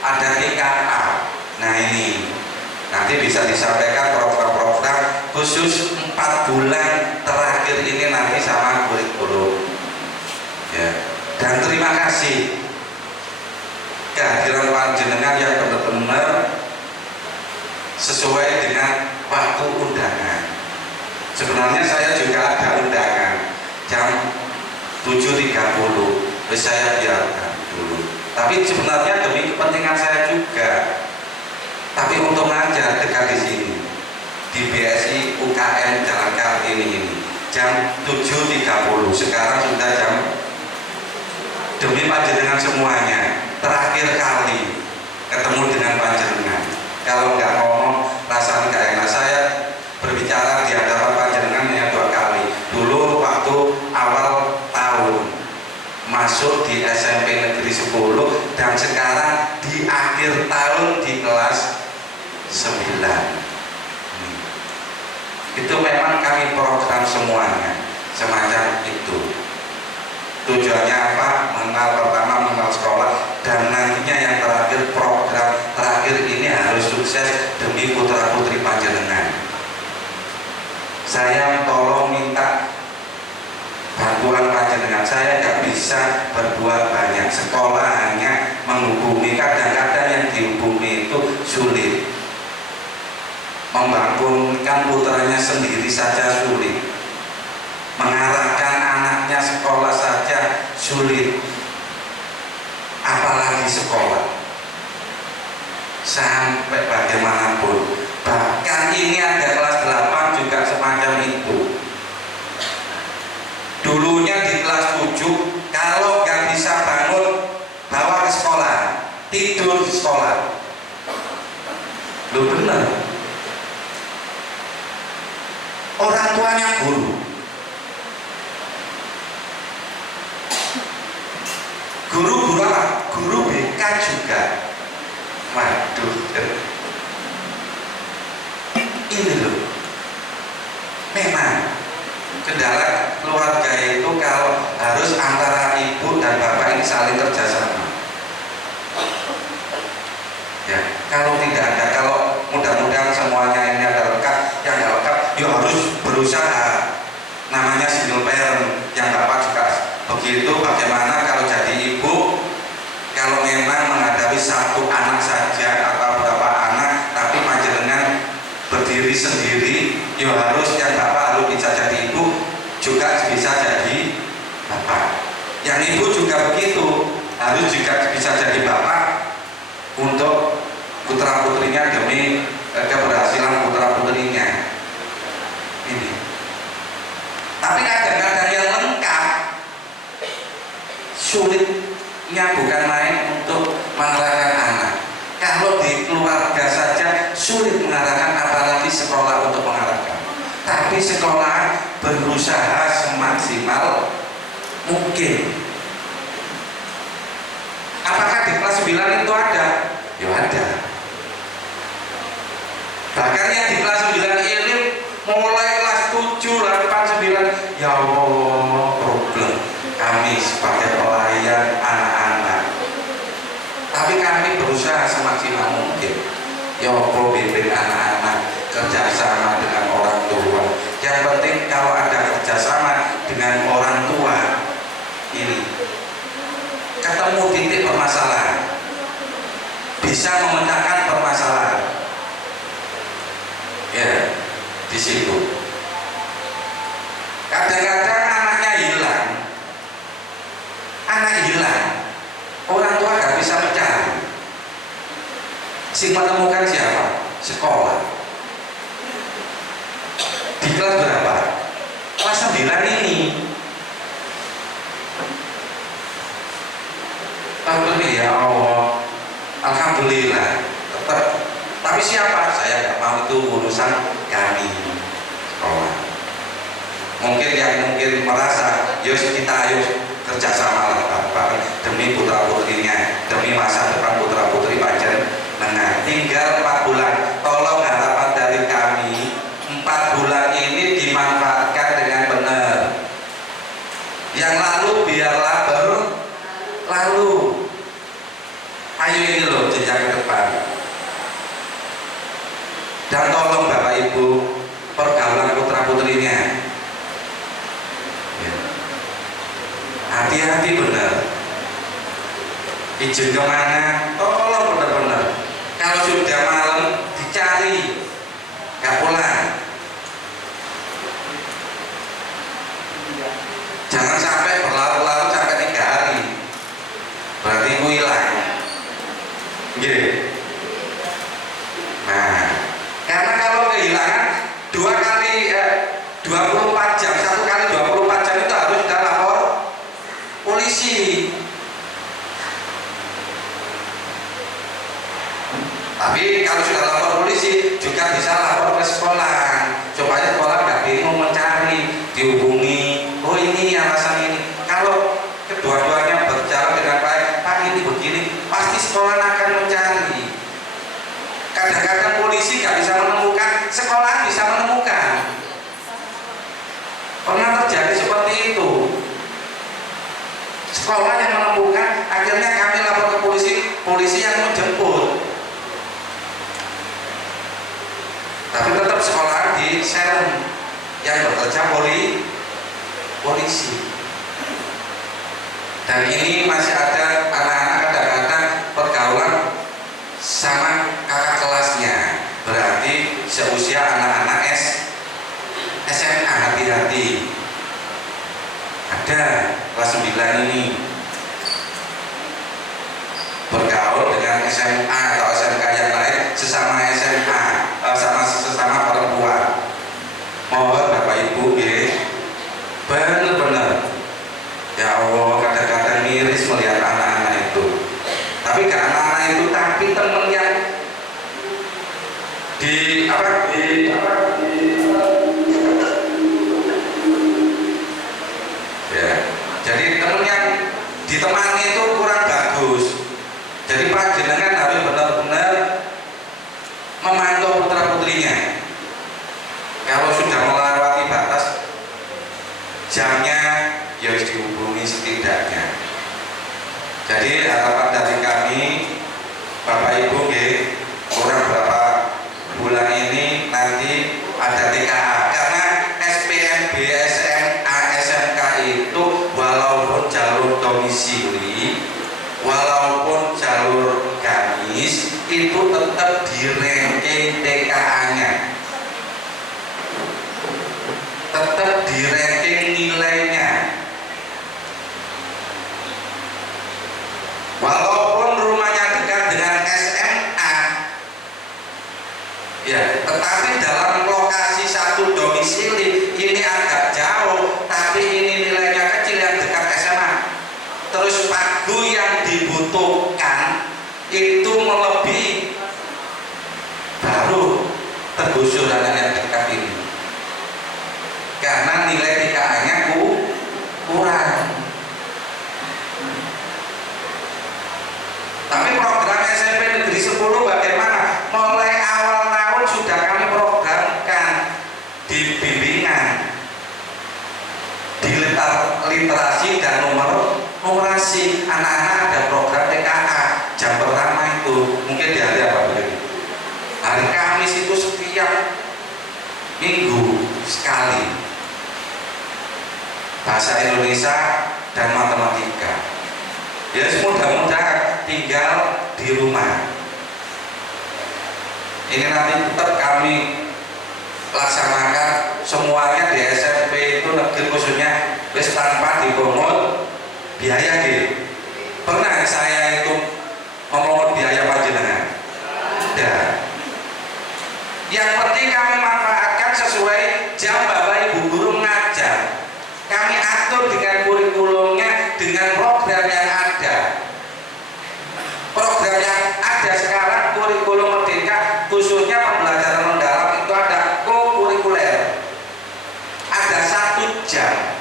ada KKA. Nah ini nanti bisa disampaikan program-program khusus 4 bulan terakhir ini nanti sama kurikulum ya. Dan terima kasih kehadiran panjenengan yang benar-benar sesuai dengan waktu undangan. Sebenarnya saya juga ada undangan jam 7.30, saya biarkan dulu. Tapi sebenarnya demi kepentingan saya juga. Tapi untung aja dekat di sini di BSI UKM Jalan Kartini ini jam 7.30. Sekarang sudah jam, demi panjenengan semuanya terakhir kali ketemu dengan panjenengan. Kalau nggak ngomong rasanya nggak enak. Saya berbicara di hadapan panjenengan yang 2 kali. Dulu waktu awal tahun masuk di SMP Negeri 10 dan sekarang di akhir tahun di kelas 9. Itu memang kami program semuanya semacam itu. Tujuannya apa? Pertama mengenal sekolah, dan nantinya yang terakhir program terakhir ini harus sukses demi putra putri panjenengan. Saya tolong minta bantuan panjenengan. Saya nggak bisa berbuat banyak. Sekolah hanya menghubungi, kadang-kadang yang dihubungi itu sulit. Membangunkan putranya sendiri saja sulit, mengarahkan anaknya sekolah saja sulit, apalagi sekolah. Sampai bagaimanapun, bahkan ini ada kelas 8 juga semacam itu. Dulunya di kelas 7 kalau nggak bisa bangun bawa ke sekolah, tidur di sekolah. Lu bener, orang tuanya guru. Guru apa? Guru BK juga. Waduh, ini loh. Memang kendala keluarga itu kalau harus antara ibu dan bapak ini saling kerjasama. Ya, kalau tidak ada, kalau mudah-mudahan semuanya ini ada lengkap, yang nggak lengkap, ya harus berusaha. Namanya single parent, yang bapak juga begitu. Bagaimana kalau jadi ibu, kalau memang menghadapi 1 anak saja atau berapa anak, tapi panjenengan berdiri sendiri, ya harus yang bapak harus bisa jadi ibu, juga bisa jadi bapak. Yang ibu juga begitu, harus juga bisa jadi bapak untuk putra putrinya demi keberhasilan putra putrinya ini. Tapi kadang-kadang yang lengkap sulitnya bukan main untuk mengarahkan anak. Kalau di keluarga saja sulit mengarahkan, apalagi sekolah untuk mengarahkan. Tapi sekolah berusaha semaksimal mungkin. Apakah di kelas 9 itu ada? Ya ada. Bahkan yang di kelas 9 ini mulai kelas 7, 8, 9, ya Allah, problem kami sebagai pelayan anak-anak. Tapi kami berusaha semaksimal mungkin. Ya Allah, bimbing anak-anak, kerjasama dengan orang tua. Yang penting kalau ada kerjasama dengan orang tua, ini ketemu titik permasalahan, bisa memecahkan permasalahan. Ya, di situ. Kadang-kadang anaknya hilang, orang tua gak bisa mencari. Si menemukan siapa? Sekolah. Di kelas berapa? Kelas 9 ini. Alhamdulillah, ya Allah, alhamdulillah. Tapi siapa? Saya nggak mau, itu urusan kami sekolah. Mungkin yang merasa, yos kita ayo kerjasama lah Bapak, demi putra putrinya, demi masa depan putra putri panjenengan. Tinggal 4 bulan. Tolong harapan dari kami, 4 bulan ini dimanfaatkan dengan benar. Yang lalu biarlah berlalu. Ayo ini loh jenjang ke depan. Dan tolong Bapak Ibu, pergaulan putra putrinya, ya, hati-hati benar. Izin kemana? Tolong benar-benar. Kalau sudah malam dicari, nggak pulang. Jangan sampai berlarut-larut sampai 3 hari. Berarti aku hilang. Gitu. Nah, karena kalau kehilangan 24 jam, 1 kali 24 jam itu harus sudah lapor polisi. Tapi kalau sudah lapor polisi juga bisa lapor ke sekolah supaya sekolah nggak bingung mencari, dihubungi. Oh ini alasan ini. Kalau kedua-duanya berbicara dengan baik, Pak ini begini, pasti sekolah akan mencari. Kadang-kadang polisi nggak bisa menemukan, sekolah bisa menemukan. Pernah terjadi seperti itu. Sekolah yang menemukan, akhirnya kami lapor ke polisi, polisi yang menjemput. Tapi tetap sekolah di Serang yang bekerja polisi. Dan ini masih ada anak-anak kadang-kadang pergaulan sama kakak kelasnya, berarti seusia anak-anak SMA. Hati-hati, ada kelas 9 ini bergaul dengan SMA atau SMK yang lain, sesama SMA, sesama perempuan. Mohon Bapak Ibu, benar-benar, ya Allah, kadang-kadang miris melihat anak-anak itu. Tapi gak anak-anak itu, tapi temen yang ya, jadi temen yang ditemani itu kurang bagus. Jadi Pak jenengan harus benar-benar memantau putra putrinya. Kalau sudah melewati batas jamnya, ya harus dihubungi setidaknya. Jadi harapan dari kami, Bapak Ibu, kurang berapa bulan ini nanti ada TKA, karena SPMB, SMA, SMK itu walaupun jalur domisili, walaupun jalur gamis, itu tetap di ranking TKA-nya, tetap di ranking nilainya. Walaupun rumahnya dekat dengan SMA, ya, tetapi dalam lokasi satu domisili ini agak jauh, tapi ini nilainya kecil yang dekat SMA. Terus pagu yang dibutuhkan itu melebihi, baru tergusur anak yang dekat ini, karena nilai TKA-nya kurang. Tapi program SMP Negeri 10 bagaimana? Mulai awal tahun sudah kami programkan di bimbingan, di literasi dan numerasi. Anak-anak ada program TKA jam pertama itu, mungkin di hari apa begini? Hari Kamis itu setiap minggu sekali, bahasa Indonesia dan matematika. Ya mudah-mudahan tinggal di rumah. Ini nanti tetap kami laksanakan semuanya di SMP itu negeri khususnya, wis tanpa dipungut biaya gitu. Pernah saya itu memungut biaya panjenengan? Tidak. Yang penting kami manfaatkan sesuai jam Bapak Ibu guru mengajar. Kami atur dengan kurikulumnya, dengan program yang ada. Program yang ada sekarang kurikulum Merdeka, khususnya pembelajaran mendalam itu ada co-kurikuler. Ada 1 jam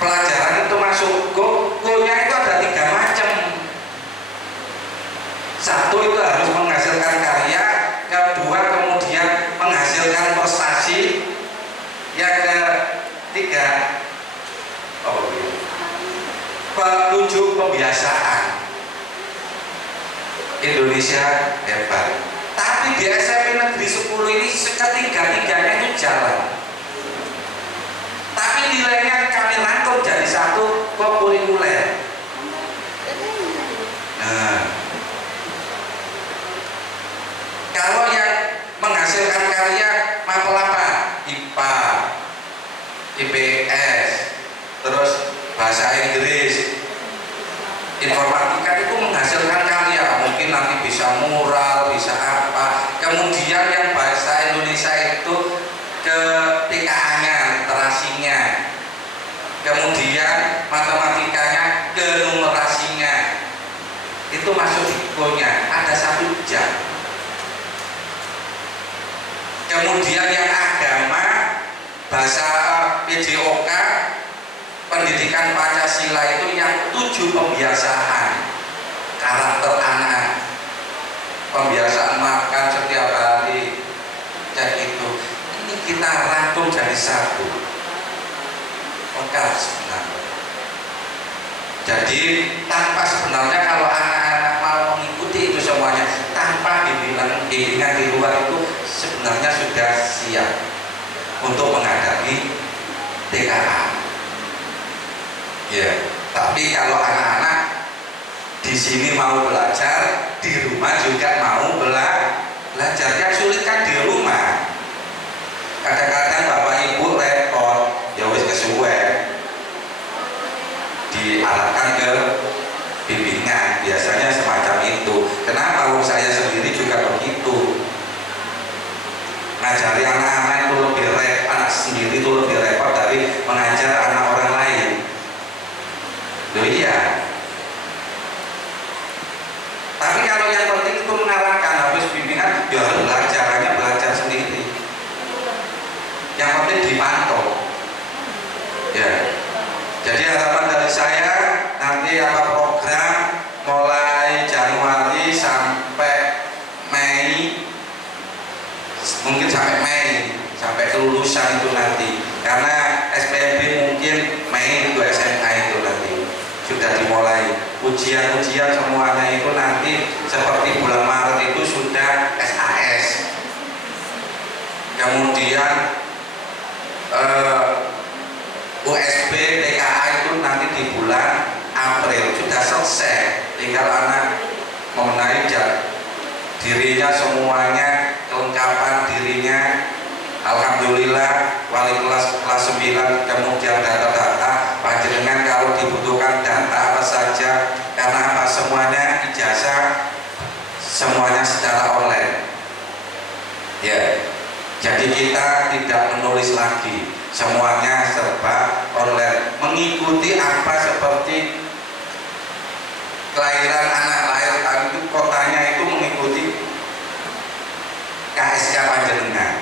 pelajaran itu masuk go-nya itu ada 3 macam. 1 itu harus menghasilkan karya, kedua kemudian menghasilkan prestasi, yang ketiga petunjuk pembiasaan. Indonesia hebat. Tapi di SMP Negeri 10 ini ketiga-tiganya itu jalan. Tapi nilainya kami rangkum jadi satu kurikuler. Nah, kalau yang menghasilkan karya mapel apa? IPA, IPS, terus bahasa Inggris, informatika itu menghasilkan karya, mungkin nanti bisa mural, bisa apa. Kemudian yang bahasa Indonesia itu ke TKA-nya, literasinya. Kemudian matematikanya ke numerasinya. Itu masuk di goalnya, ada 1 jam. Kemudian yang agama, bahasa PJOK, pendidikan Pancasila itu yang 7 pembiasaan karakter anak, pembiasaan makan setiap hari, dan itu ini kita rangkum jadi satu lengkap sebenarnya. Jadi tanpa sebenarnya kalau anak-anak mau mengikuti itu semuanya tanpa bimbingan di luar itu sebenarnya sudah siap untuk menghadapi TKA. Ya, tapi kalau anak-anak di sini mau belajar, di rumah juga mau belajar. Yang sulit kan di rumah. Kadang-kadang bapak ibu repot, ya wis kesuwen, diarahkan ke bimbingan. Biasanya semacam itu. Kenapa? Saya sendiri juga begitu. Ngajari anak-anak itu lebih repot, anak sendiri itu lebih repot dari mengajar anak orang lain. Loh iya. Tapi kalau yang penting itu mengarahkan, habis bimbingan, ya harus belajar, hanya belajar sendiri. Yang penting dipantau. Ya. Jadi harapan dari saya nanti apa program mulai Januari sampai Mei, mungkin sampai Mei, sampai kelulusan itu nanti. Karena SPMB mungkin Mei itu SMA itu nanti sudah dimulai ujian-ujian semuanya itu nanti seperti bulan Maret itu sudah SAS. Kemudian USB TKA itu nanti di bulan April sudah selesai, tinggal anak mengenai dirinya semuanya, kelengkapan dirinya. Alhamdulillah wali kelas 9, kemudian data-data panjenengan kalau dibutuhkan data apa saja, karena apa semuanya ijazah semuanya secara online. Ya, jadi kita tidak menulis lagi, semuanya serba online, mengikuti apa seperti kelahiran anak lahir itu kotanya itu mengikuti KSK panjenengan,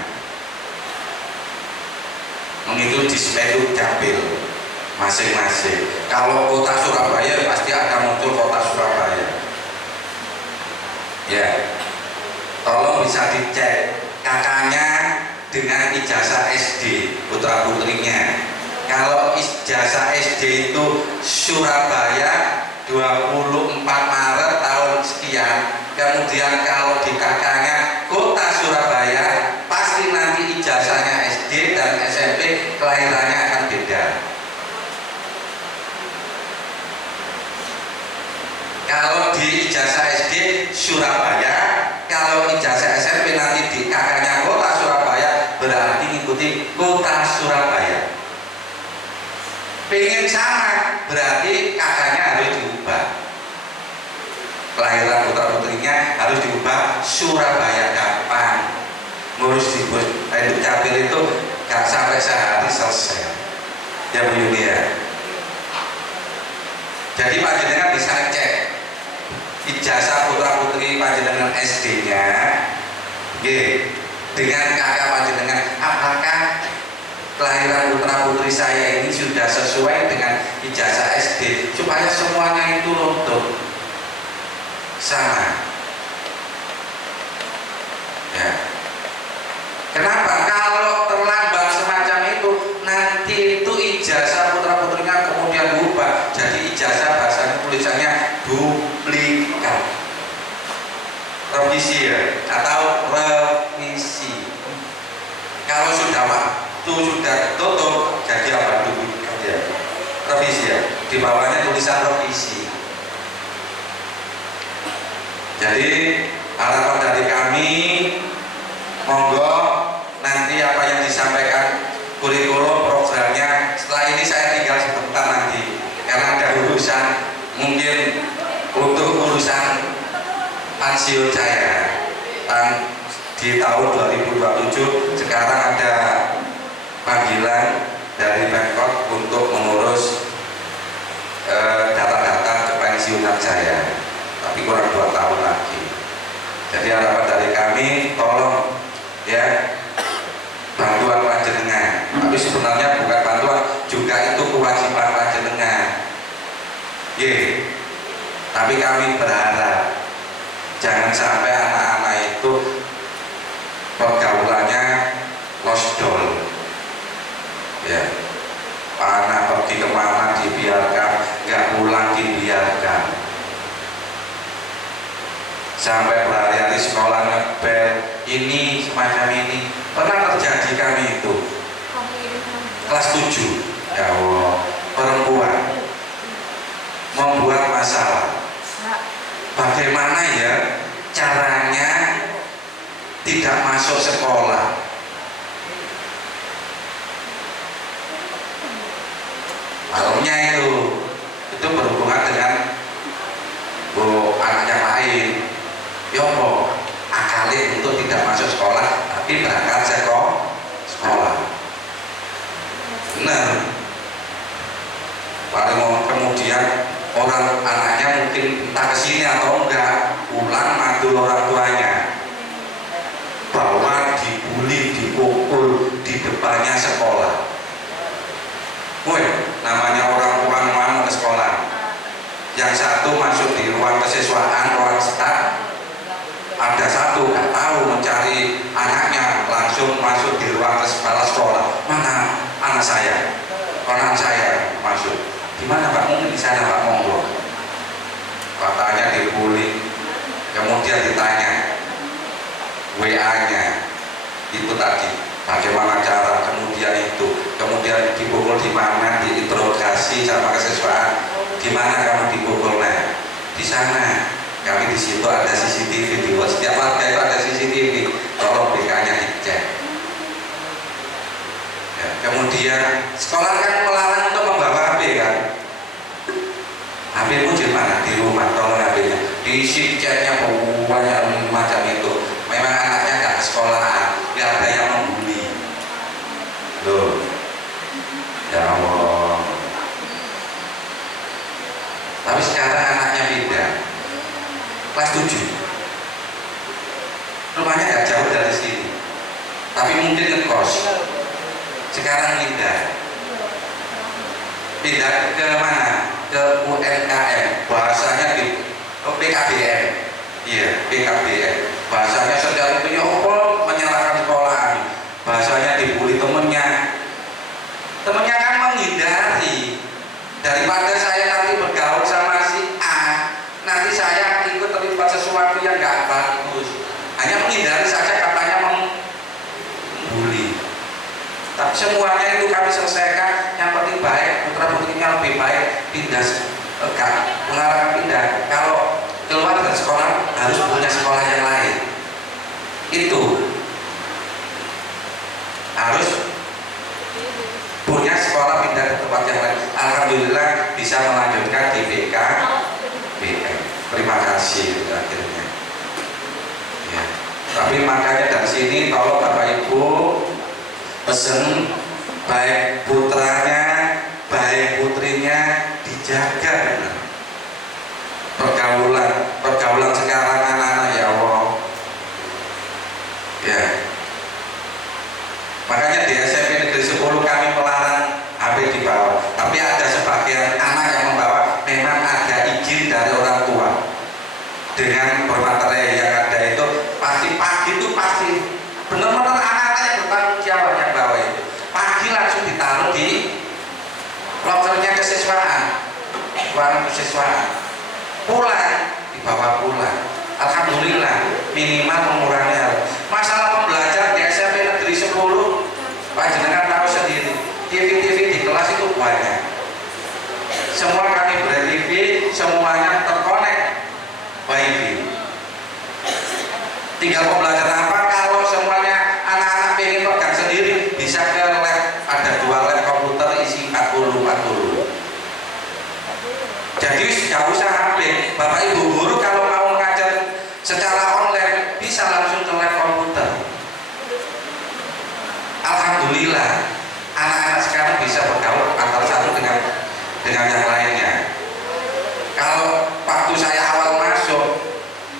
mengikuti Dispenduk Capil masing-masing. Kalau kota Surabaya pasti akan muncul kota Surabaya. Ya, tolong bisa dicek kakaknya dengan ijazah SD putra putrinya. Kalau ijazah SD itu Surabaya 24 Maret tahun sekian, kemudian kalau di kakaknya kota Surabaya, pasti nanti ijazahnya SD dan SMP kelahirannya akan beda. Kalau di ijazah SD Surabaya, kalau ijazah SMP nanti di kakaknya kota Surabaya, berarti mengikuti kota Surabaya. Pengen sama, berarti kakaknya harus diubah, kelahiran putra putrinya harus diubah Surabaya. Kapan ngurus di Dispenduk Capil itu gak sampai sehari selesai ya Bu Yulia. Jadi panjenengan bisa cek ijazah putra putri panjenengan SD-nya dengan kakak panjenengan, apakah kelahiran putra putri saya ini sudah sesuai dengan ijazah SD, supaya semuanya itu runtuh sama. Ya. Kenapa? Kalau terlambat semacam itu, nanti itu ijazah putra putrinya kemudian berubah jadi ijazah bahasanya tulisannya duplikat. revisi ya, atau revisi. Kalau sudah waktu sudah tutup, jadi apa dulu ya? Revisi ya. Di bawahnya tulisan revisi. Jadi harapan dari kami, monggo nanti apa yang disampaikan kurikulum programnya. Setelah ini saya tinggal sebentar nanti, karena ada urusan mungkin untuk urusan pensiun saya di tahun 2027. Sekarang ada panggilan dari Pemkot untuk mengurus data-data kepensiunan saya, tapi kurang 2 tahun lagi. Jadi harapan dari kami, tolong ya bantuan panjenengan, tapi sebenarnya bukan bantuan, juga itu kewajiban panjenengan. Tapi kami berharap jangan sampai anak-anak itu pergaulannya lost doll. Ya, anak pergi kemana dibiarkan, nggak pulang dibiarkan, sampai berhari-hari sekolah ngebel ini semacam ini. Pernah terjadi kami itu kelas 7 ya Allah, perempuan membuat masalah. Bagaimana ya caranya tidak masuk sekolah? Malamnya itu berhubungan dengan anak yang lain. Yopo akali untuk tidak masuk sekolah, tapi berangkat sekolah. Benar. Paling kemudian orang anaknya mungkin entah kesini atau enggak, pulang mantul orang tuanya bahwa dibully, dipukul di depannya sekolah. Woi, namanya orang tua mau ke sekolah. Yang satu masuk di ruang kesiswaan, ruang staf. Ada satu nggak tahu mencari anaknya, langsung masuk di ruang kepala sekolah. Mana anak saya? Anak saya masuk. Di mana Pak? Mungkin di sana Pak, monggo. Katanya dibully. Kemudian ditanya WA-nya itu tadi, bagaimana cara, kemudian dipukul di mana, diinterogasi sama kesiswaan. Di mana kamu dipukul? Nah, di sana. Kami di situ ada CCTV, di setiap warga itu ada CCTV. Tolong BK-nya dicek. Ya, kemudian sekolah kan melarang untuk membawa HP kan. HP-mu di mana? Di rumah. Tolong HP-nya diisi, chatnya banyak macam itu. Memang anaknya nggak ke sekolah, nggak ada yang membuli. Loh, ya Allah. Tapi sekarang anaknya beda. Kelas 7, rumahnya nggak jauh dari sini, tapi mungkin ngekos. Sekarang pindah ke mana? Ke UMKM, bahasanya di PKBM. Iya, PKBM. Bahasanya setiap itu ya Allah, menyalahkan sekolahan. Bahasanya dibully temennya kan menghindari. Daripada saya nanti bergaul sama si A, nanti saya ikut terlibat sesuatu yang gak bagus, hanya menghindari saja, katanya membuli. Tapi semuanya itu kami selesaikan. Yang penting baik, putra putrinya lebih baik, pindah mengarahkan pindah. Kalau keluar dari sekolah harus punya sekolah yang lain. Itu harus punya sekolah, pindah ke tempat yang lain. Alhamdulillah bisa melanjutkan di BKBM. Terima kasih akhirnya. Ya. Tapi makanya dari sini tolong Bapak Ibu pesen, baik putranya, baik putrinya dijaga benar. Pergaulan sekarang anak-anak ya Allah. Ya. Makanya di SMP Negeri 10 kami melarang HP dibawa. Tapi ada sebagian anak yang membawa, memang ada izin dari orang tua. Dengan bermaterai yang ada itu pasti pagi itu pasti benar-benar anak-anak yang bertanggung jawab yang bawa itu. Pagi langsung ditaruh di lokernya kesiswaan, ruang kesiswaan. Pulang dibawa pulang. Alhamdulillah minimal mengurangi hal. Masalah pembelajaran di SMP Negeri 10, panjenengan tahu sendiri, TV-TV di kelas itu banyak. Semua kami ber-TV, semuanya terkonek wifi. Tinggal pembelajaran apa? Kalau semuanya anak-anak pengen pegang sendiri, bisa ke lab, ada 2 lab komputer isi 40. Jadi nggak usah HP. Bapak Ibu guru kalau mau mengajar secara online bisa langsung ke lab komputer. Alhamdulillah anak-anak sekarang bisa bergaul antara satu dengan yang lainnya. Kalau waktu saya awal masuk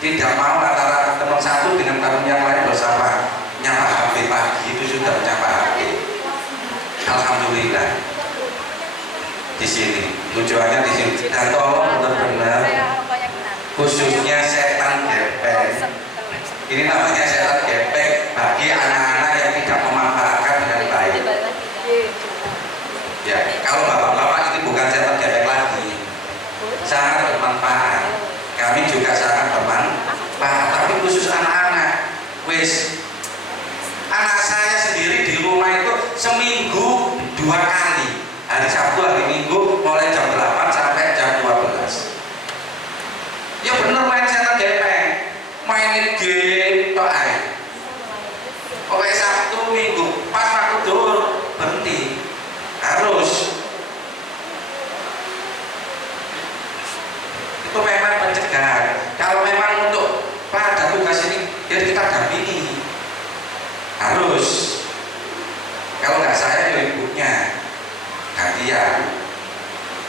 tidak mau antara teman satu dengan teman yang lain bersama nyapa HP pagi itu sudah nyapa HP. Alhamdulillah di sini tujuannya di sini, dan tolong benar-benar khususnya setan gepeng. Ini namanya setan gepeng bagi anak-anak yang tidak memanfaatkan dengan baik. Ya, kalau bapak-bapak ini bukan setan gepeng lagi, sangat bermanfaat. Kami juga sangat bermanfaat, tapi khusus anak-anak. Anak saya sendiri di rumah itu seminggu 2 kali, hari Sabtu, hari Minggu, mulai jam 8 sampai jam 12. Ya bener main setan gepeng, mainin game tok ae. Pokoknya Sabtu Minggu pas waktu duhur berhenti. Harus. Itu memang pencegahan. Kalau memang untuk pada tugas ini ya kita dampingi. Harus. Kalau nggak saya ya ibunya gantian.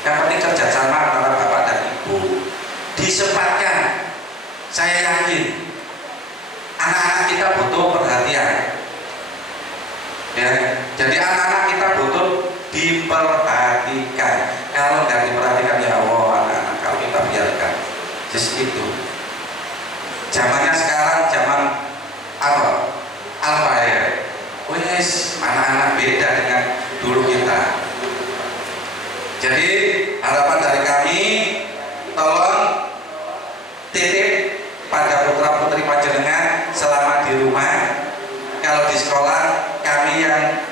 Yang penting kerjasama antara bapak dan ibu. Disempatkan. Saya yakin anak-anak kita butuh perhatian. Ya, jadi anak-anak kita butuh diperhatikan. Kalau nggak diperhatikan ya Allah, anak-anak kalau kita biarkan. Just itu. Zamannya sekarang zaman apa? Alpha ya. Wes anak-anak beda dengan dulu kita. Jadi harapan dari kami, tolong titip pada putra putri panjenengan selama di rumah. Kalau di sekolah kami yang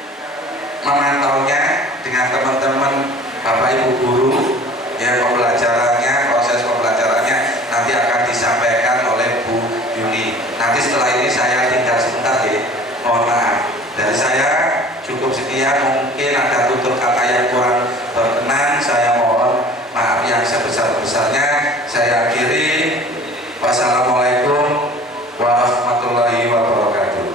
memantaunya dengan teman-teman bapak ibu guru, ya pembelajarannya, proses pembelajarannya nanti akan disampaikan oleh Bu Yuni. Nanti setelah ini saya tinggal sebentar ya, mohon maaf. Dari saya cukup sekian, mungkin ada tutur kata yang kurang berkenan, saya mohon maaf yang sebesar-besarnya. Saya akhiri. Wassalamualaikum warahmatullahi wabarakatuh.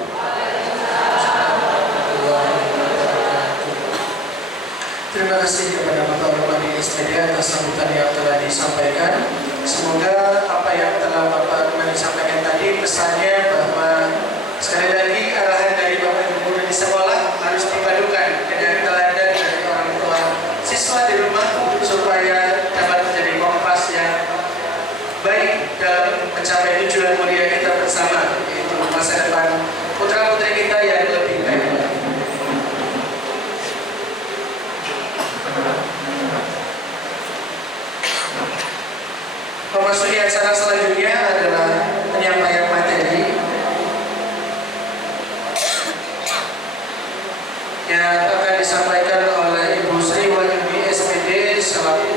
Terima kasih kepada Bapak Rumadi SPD atas sambutan yang telah disampaikan. Semoga apa yang telah Bapak Rumadi sampaikan tadi, pesannya bahwa sekali lagi arahan dari Bapak Ibu guru di sekolah harus dipadukan dengan teladan dari orang tua siswa di rumah supaya dapat menjadi kompas yang baik dalam mencapai tujuan mulia kita bersama, yaitu masa depan putra putri kita yang lebih baik. Memasuki acara selanjutnya adalah penyampaian materi yang akan disampaikan oleh Ibu Sri Wahyuni SPD selaku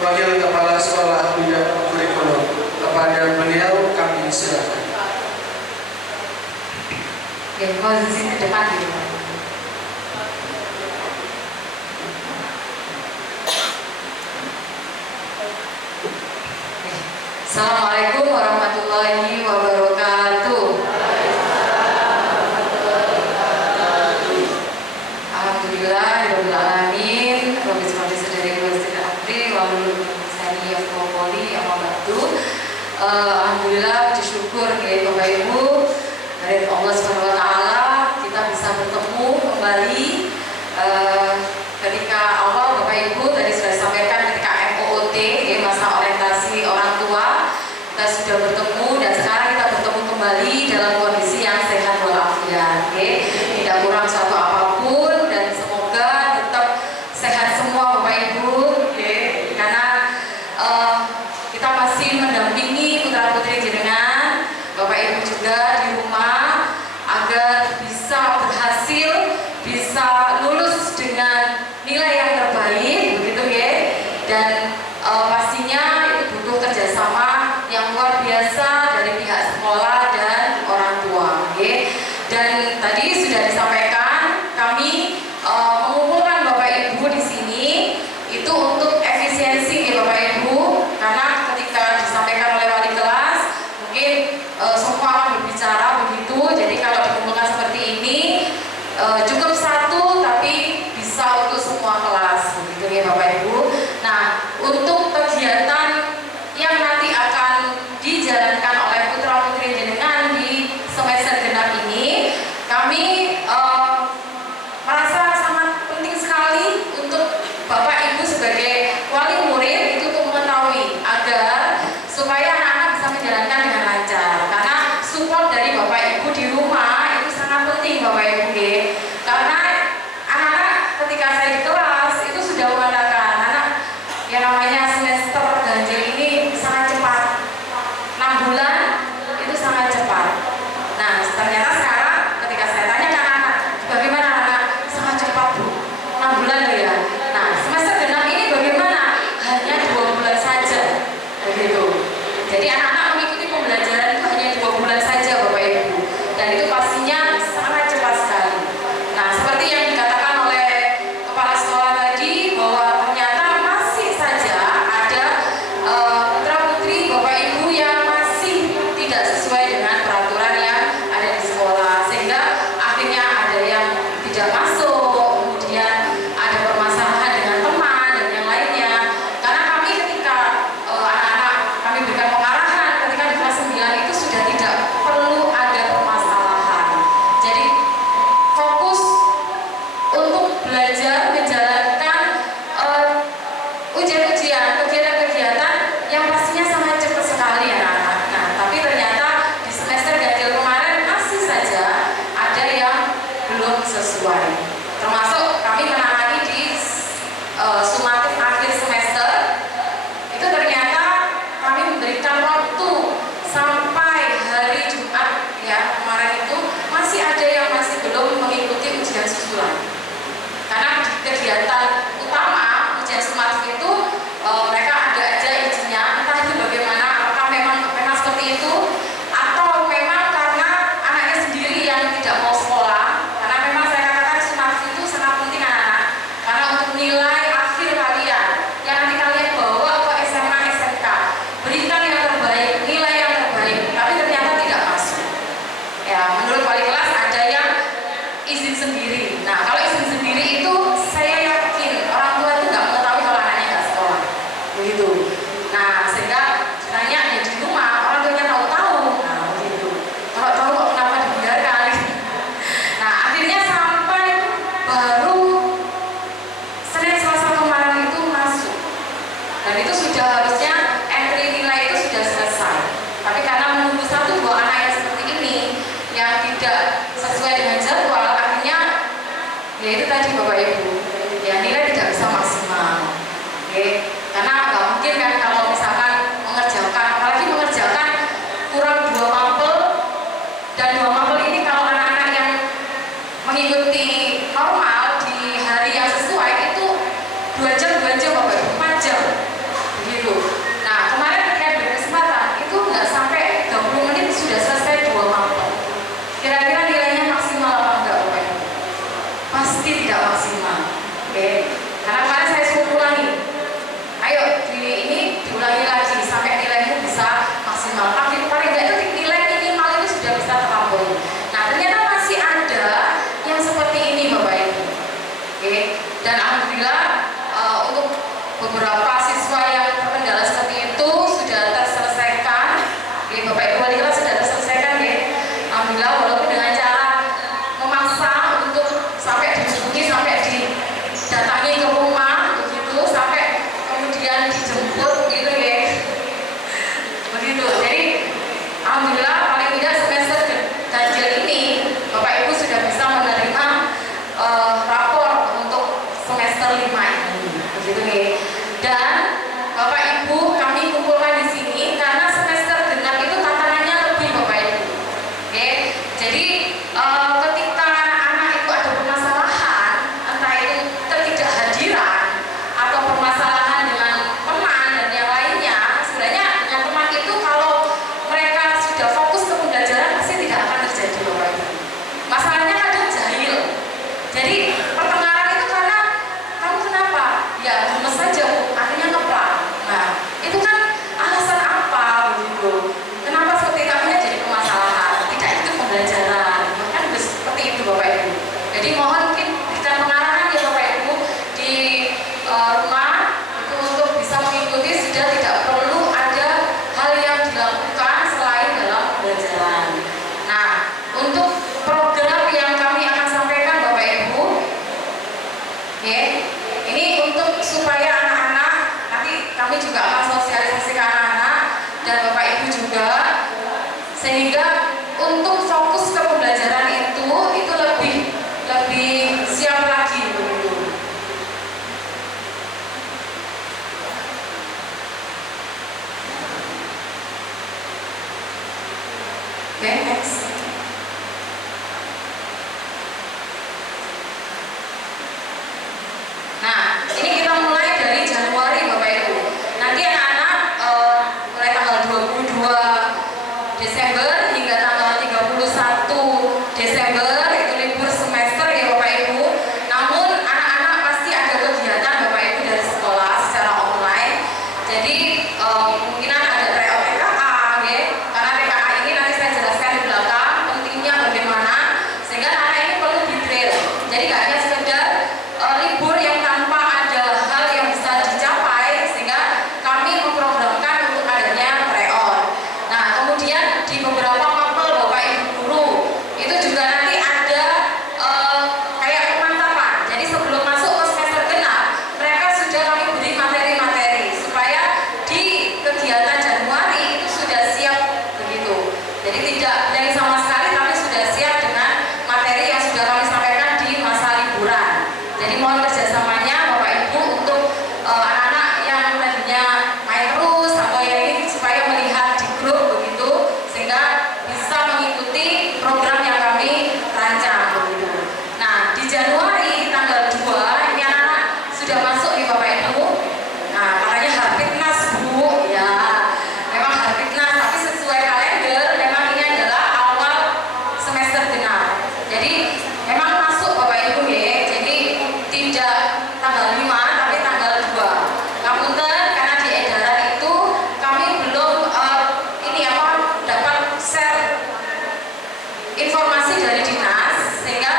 Wakil Kepala Sekolah Bidang Kurikulum. Kepada beliau kami silakan. Oke, posisi ke depan gitu. Assalamualaikum warahmatullahi wabarakatuh. Alhamdulillah, rabbil alamin. Rabbil sadari wa yassir amri wa hlul 'uqdatam yafqahu qawli. Amma ba'du. Alhamdulillah, puji syukur kepada Bapak Ibu dari Allah Subhanahu wa taala kita bisa bertemu kembali. Ketika awal Bapak Ibu tadi sudah disampaikan ketika MOOT, masa orientasi orang tua, kita sudah bertemu dan sekarang kita bertemu kembali dalam kondisi yang sehat walafiat, tidak kurang suatu apapun, dan semoga tetap sehat semua Bapak Ibu, karena kita masih mendampingi putra putri pastinya itu butuh kerjasama yang luar biasa dari pihak sekolah dan orang tua. Okay? Dan tadi sudah disampaikan, kami mengumpulkan Bapak Ibu di sini itu untuk efisiensi ya Bapak Ibu, karena ketika disampaikan oleh wali kelas mungkin semua akan berbicara begitu. Jadi kalau dikumpulkan seperti ini cukup satu tapi bisa untuk semua kelas begitu ya Bapak Ibu. Nah, untuk kegiatan yang nanti akan dijalankan oleh putra putri jenengan di semester genap ini, kami merasa sangat penting sekali untuk Bapak Ibu sebagai wali murid itu untuk mengetahui agar supaya anak-anak bisa menjalankan dengan lancar. Karena support dari Bapak Ibu di rumah itu sangat penting Bapak Ibu. Karena anak-anak ketika saya di kelas itu sudah mengatakan anak yang namanya semester ganjil ini sangat cepat. 6 bulan itu sangat cepat. Nah, ternyata sekarang ketika saya tanya ke anak-anak, bagaimana anak? Sangat cepat Bu, 6 bulan loh ya. Nah, semester genap ini bagaimana? Hanya 2 bulan saja, begitu. Jadi anak-anak mengikuti pembelajaran itu hanya 2 bulan saja Bapak Ibu, dan itu pastinya sangat cepat sekali. Nah, seperti yang dikatakan oleh kepala sekolah tadi bahwa ternyata masih saja ada putra putri Bapak Ibu yang masih tidak sesuai dengan peraturan yang ada di sekolah, sehingga akhirnya ada yang tidak masuk, kemudian ada permasalahan dengan teman dan yang lainnya. Karena kami ketika anak-anak kami berikan pengarahan ketika di kelas 9 itu sudah tidak perlu ada permasalahan. Jadi fokus untuk belajar menjalankan ujian-ujian, kegiatan-kegiatan yang pastinya sangat cepat sekali anak-anak. Nah, tapi ternyata di semester ganjil kemarin masih saja ada yang belum sesuai. Termasuk kami menangani di sumatif akhir semester, itu ternyata kami memberikan waktu sampai hari Jumat ya kemarin itu masih ada yang masih belum mengikuti ujian susulan. Karena di kegiatan utama ujian sumatif itu mereka ada aja izinnya, entah itu bagaimana, apakah memang seperti itu atau memang karena anaknya sendiri yang tidak mau sekolah. Karena memang saya katakan sumatif itu sangat penting anak-anak, karena untuk nilai akhir kalian yang nanti kalian bawa ke SMA SMK, berikan yang terbaik, nilai yang terbaik, tapi ternyata tidak masuk ya, menurut wali kelas ada yang izin sendiri. Nah, kalau izin sendiri itu saya yakin orang tua itu nggak mengetahui kalau anaknya nggak sekolah begitu. Nah, sehingga tanya ya di rumah orang tuanya tahu-tahu, nah begitu. Kalau tahu kok kenapa dibiarkan? Nah, akhirnya sampai baru Senin Selasa kemarin itu masuk, dan itu sudah harusnya entry nilai itu sudah selesai. Tapi karena menunggu 1-2 anak yang seperti ini yang tidak sesuai dengan jadwal, akhirnya ya itu tadi Bapak Ibu, ya nilai tidak bisa maksimal. Oke, karena nggak mungkin kan kalau misalkan mengerjakan, apalagi mengerjakan kurang 2 mapel, dan 2 mapel ini kalau anak-anak yang mengikuti normal di hari yang sesuai itu 2 jam Bapak Ibu, 4 jam begitu. Nah, kemarin ketika 2 dan Bapak Ibu juga, sehingga untuk fokus ke pembelajaran itu lebih siap lagi begitu. Oke, next. Nah, ini kita mulai dari Januari Bapak Ibu. Nanti anak-anak mulai tanggal 22 Desember hingga tanggal 31 Desember itu libur semester ya Bapak Ibu. Namun anak-anak pasti ada kegiatan Bapak Ibu dari sekolah secara online. Jadi kemungkinan ada tryout TKA ya. Karena TKA ini nanti saya jelaskan di belakang pentingnya bagaimana, sehingga anak ini perlu detail. Jadi nggak hanya sekedar libur yang tanpa ada hal yang bisa dicapai, sehingga kami memprogramkan untuk adanya tryout. Nah, kemudian di beberapa mapel Bapak Ibu guru itu juga nanti ada kayak pemantapan. Jadi sebelum masuk ke semester genap, mereka sudah kami beri materi-materi supaya di kegiatan Januari itu sudah siap begitu. Jadi tidak blank sama sekali, tapi sudah siap dengan materi yang sudah kami sampaikan di masa liburan. Jadi mohon kerjasamanya Bapak Ibu untuk anak-anak yang tadinya main terus atau yang ini supaya melihat di grup begitu, sehingga bisa mengikuti program yang kami rancang begitu. Nah, di Januari tanggal 2 ini anak-anak sudah masuk nih Bapak Ibu. Nah, makanya Harfitnas Bu ya. Memang Harfitnas, tapi sesuai kalender memang ini adalah awal semester genap. Jadi memang masuk Bapak Ibu ya. Jadi tidak tanggal 5 tapi tanggal 2. Ngapunten karena di edaran itu kami belum dapat share informasi dari dinas, sehingga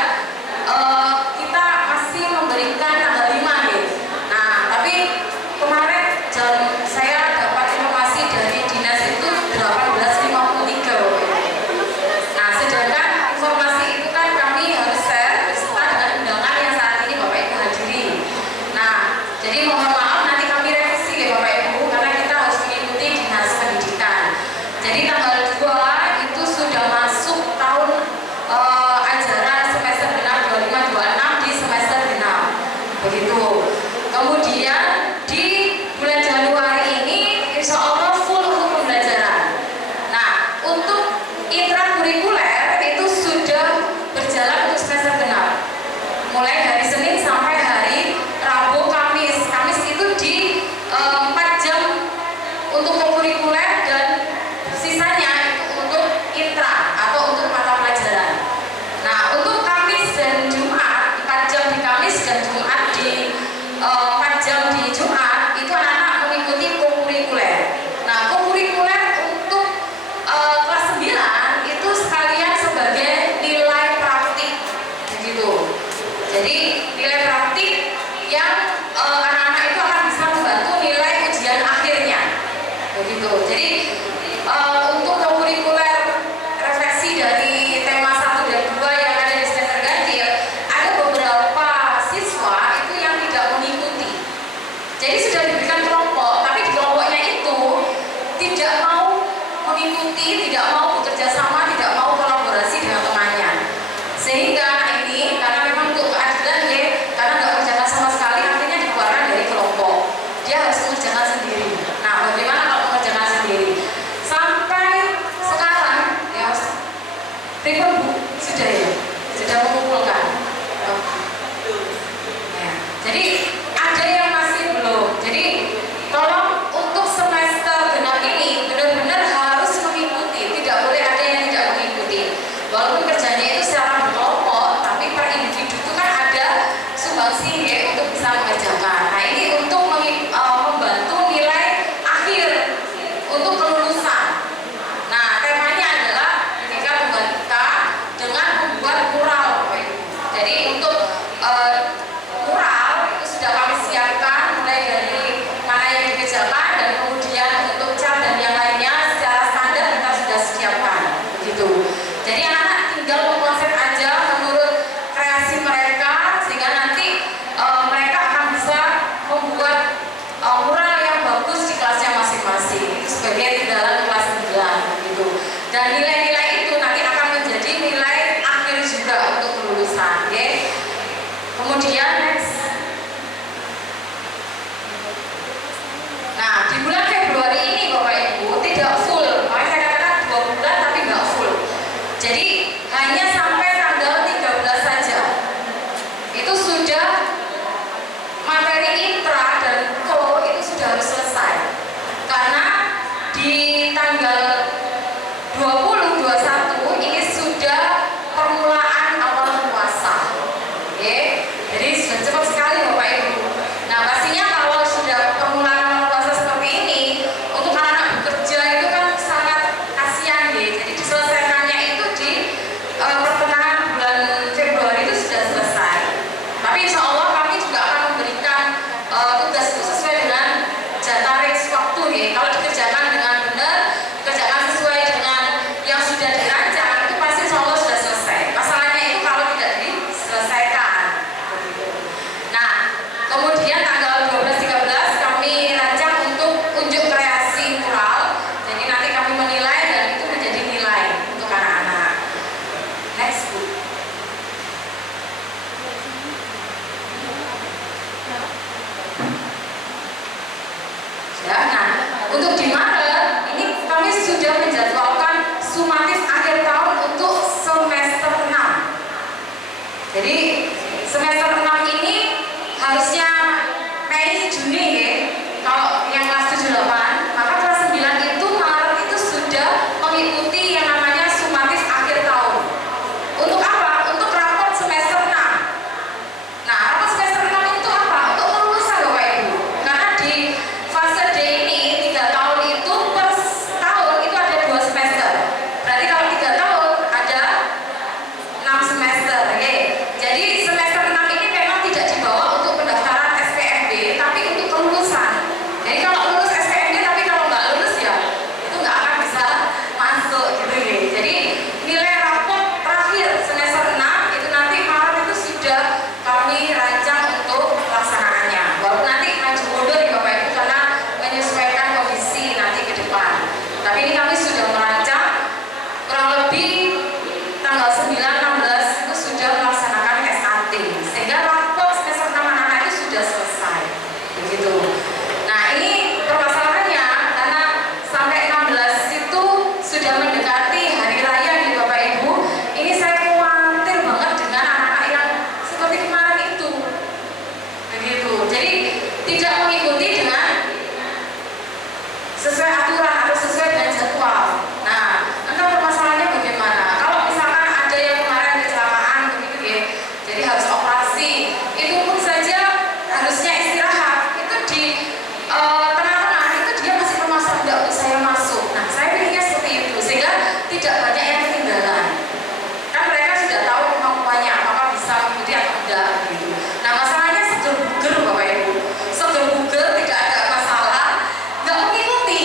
kita masih memberikan tanggal 5 nih. Nah, tapi kemarin saya dapat informasi dari dinas itu 18.53 Bapak Ibu. Nah, sedangkan informasi itu kan kami harus share beserta dengan undangan yang saat ini Bapak Ibu hadiri. Nah, jadi mohon maaf nanti kami revisi ya Bapak Ibu, karena kita harus mengikuti dinas pendidikan. Jadi tanggal 2 itu sudah masuk tahun ajaran semester genap 25-26 di semester genap. Begitu. Kemudian di bulan Januari ini insya Allah full untuk pembelajaran. Nah, untuk intrakurikuler itu sudah berjalan untuk semester genap. Mulai hari Senin sampai hari Rabu, Kamis. Kamis itu di 4 jam untuk kurikuler dan sisanya itu untuk intra atau untuk mata pelajaran. Nah, untuk Kamis dan Jumat 4 jam di Kamis dan Jumat di 4 jam di Jumat itu anak-anak mengikuti kurikuler. Nah, kurikuler untuk kelas 9 itu sekalian sebagai nilai praktik begitu. Jadi nilai praktik yang anak-anak itu akan bisa membantu nilai ujian akhirnya begitu. Jadi untuk kurikuler refleksi dari tema 1 dan 2 yang ada di semester ganjil, ada beberapa siswa itu yang tidak mengikuti. Jadi sudah diberikan kelompok, tapi di kelompoknya itu tidak mau mengikuti, tidak mau bekerja sama, tidak mau kolaborasi dengan temannya. Sehingga ini karena memang untuk keadilan ya, karena nggak kerjakan sama sekali, akhirnya dikeluarkan dari kelompok. Dia harus mengerjakan sendiri. Nah, bagaimana kalau mengerjakan sendiri? Sampai untuk di Maret ini kami sudah menjadwalkan sumatif akhir tahun untuk semester 6. Jadi semester 6 ini harusnya Mei Juni ya. Kalau yang kelas 78, maka kelas 9 itu Maret itu sudah mengikuti yang namanya sumatif akhir tahun. Untuk apa? Untuk raport semester 6. Nah, raport semester 6 itu apa? Untuk kelulusan Bapak Ibu. Karena di fase D ini 3 tahun itu per tahun itu ada 2 semester. Berarti kalau 3 tahun ada 6 semester. Oke. Jadi semester 6 ini memang tidak dibawa untuk pendaftaran SPMB, tapi untuk kelulusan. Jadi kalau lulus SPMB tapi kalau nggak lulus ya itu nggak akan bisa masuk gitu ya. Jadi nilai raport terakhir semester 6 itu nanti Maret itu sudah kami rancang untuk pelaksanaannya. Walaupun nanti maju mundur ya Bapak Ibu karena menyesuaikan kondisi nanti ke depan. Tapi ini kami sudah merancang kurang lebih tanggal 9, 16 itu sudah melaksanakan SAT sehingga raport semester 6 anak-anak itu sudah selesai begitu. Nah ini permasalahannya karena sampai 16 itu sudah mendekati hari raya nih Bapak Ibu. Ini saya khawatir banget dengan anak-anak yang seperti kemarin itu begitu. Jadi tidak mengikuti dengan sesuai aturan atau sesuai dengan jadwal. Nah, entah permasalahannya bagaimana. Kalau misalkan ada yang kemarin kecelakaan begitu ya, jadi harus operasi, itu pun saja harusnya istirahat. Itu di tengah-tengah itu dia masih bermasalah tidak untuk saya masuk. Nah, saya pilihnya seperti itu sehingga tidak banyak yang ketinggalan. Kan mereka sudah tahu kemampuannya apakah bisa mengikuti atau tidak gitu. Nah, masalahnya seger buger Bapak Ibu. Seger buger tidak ada masalah, nggak mengikuti.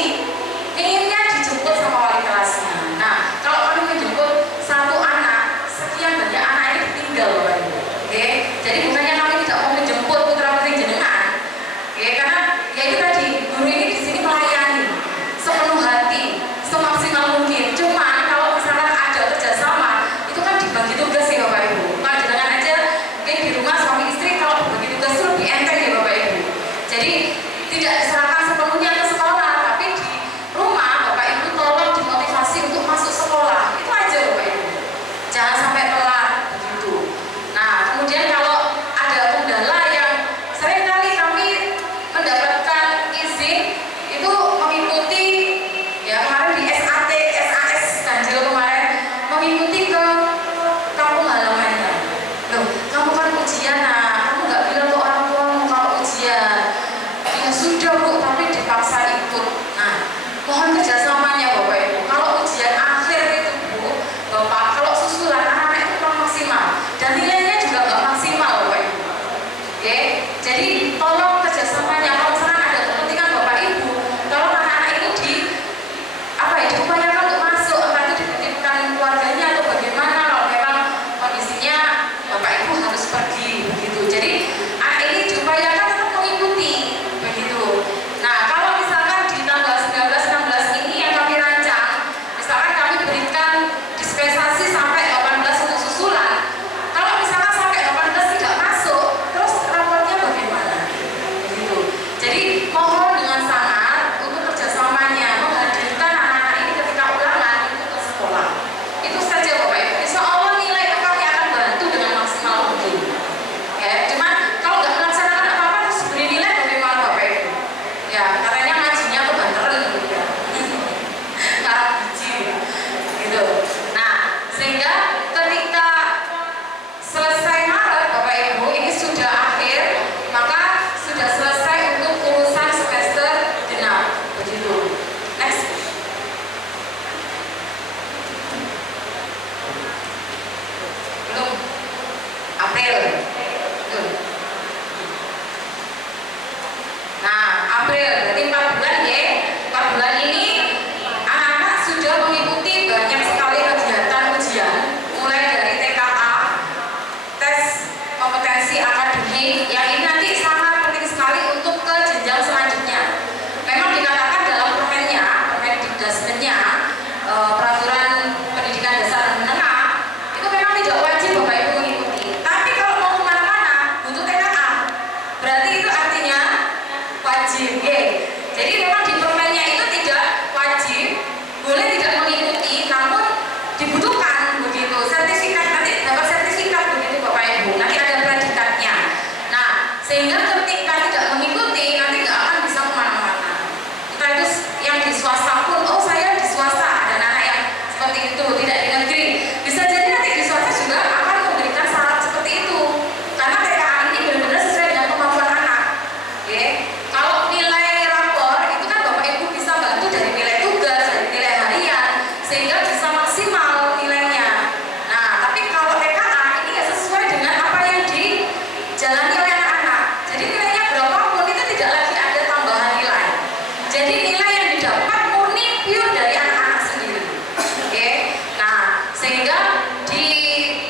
didapat murni pure dari anak-anak sendiri. Oke. Nah, sehingga di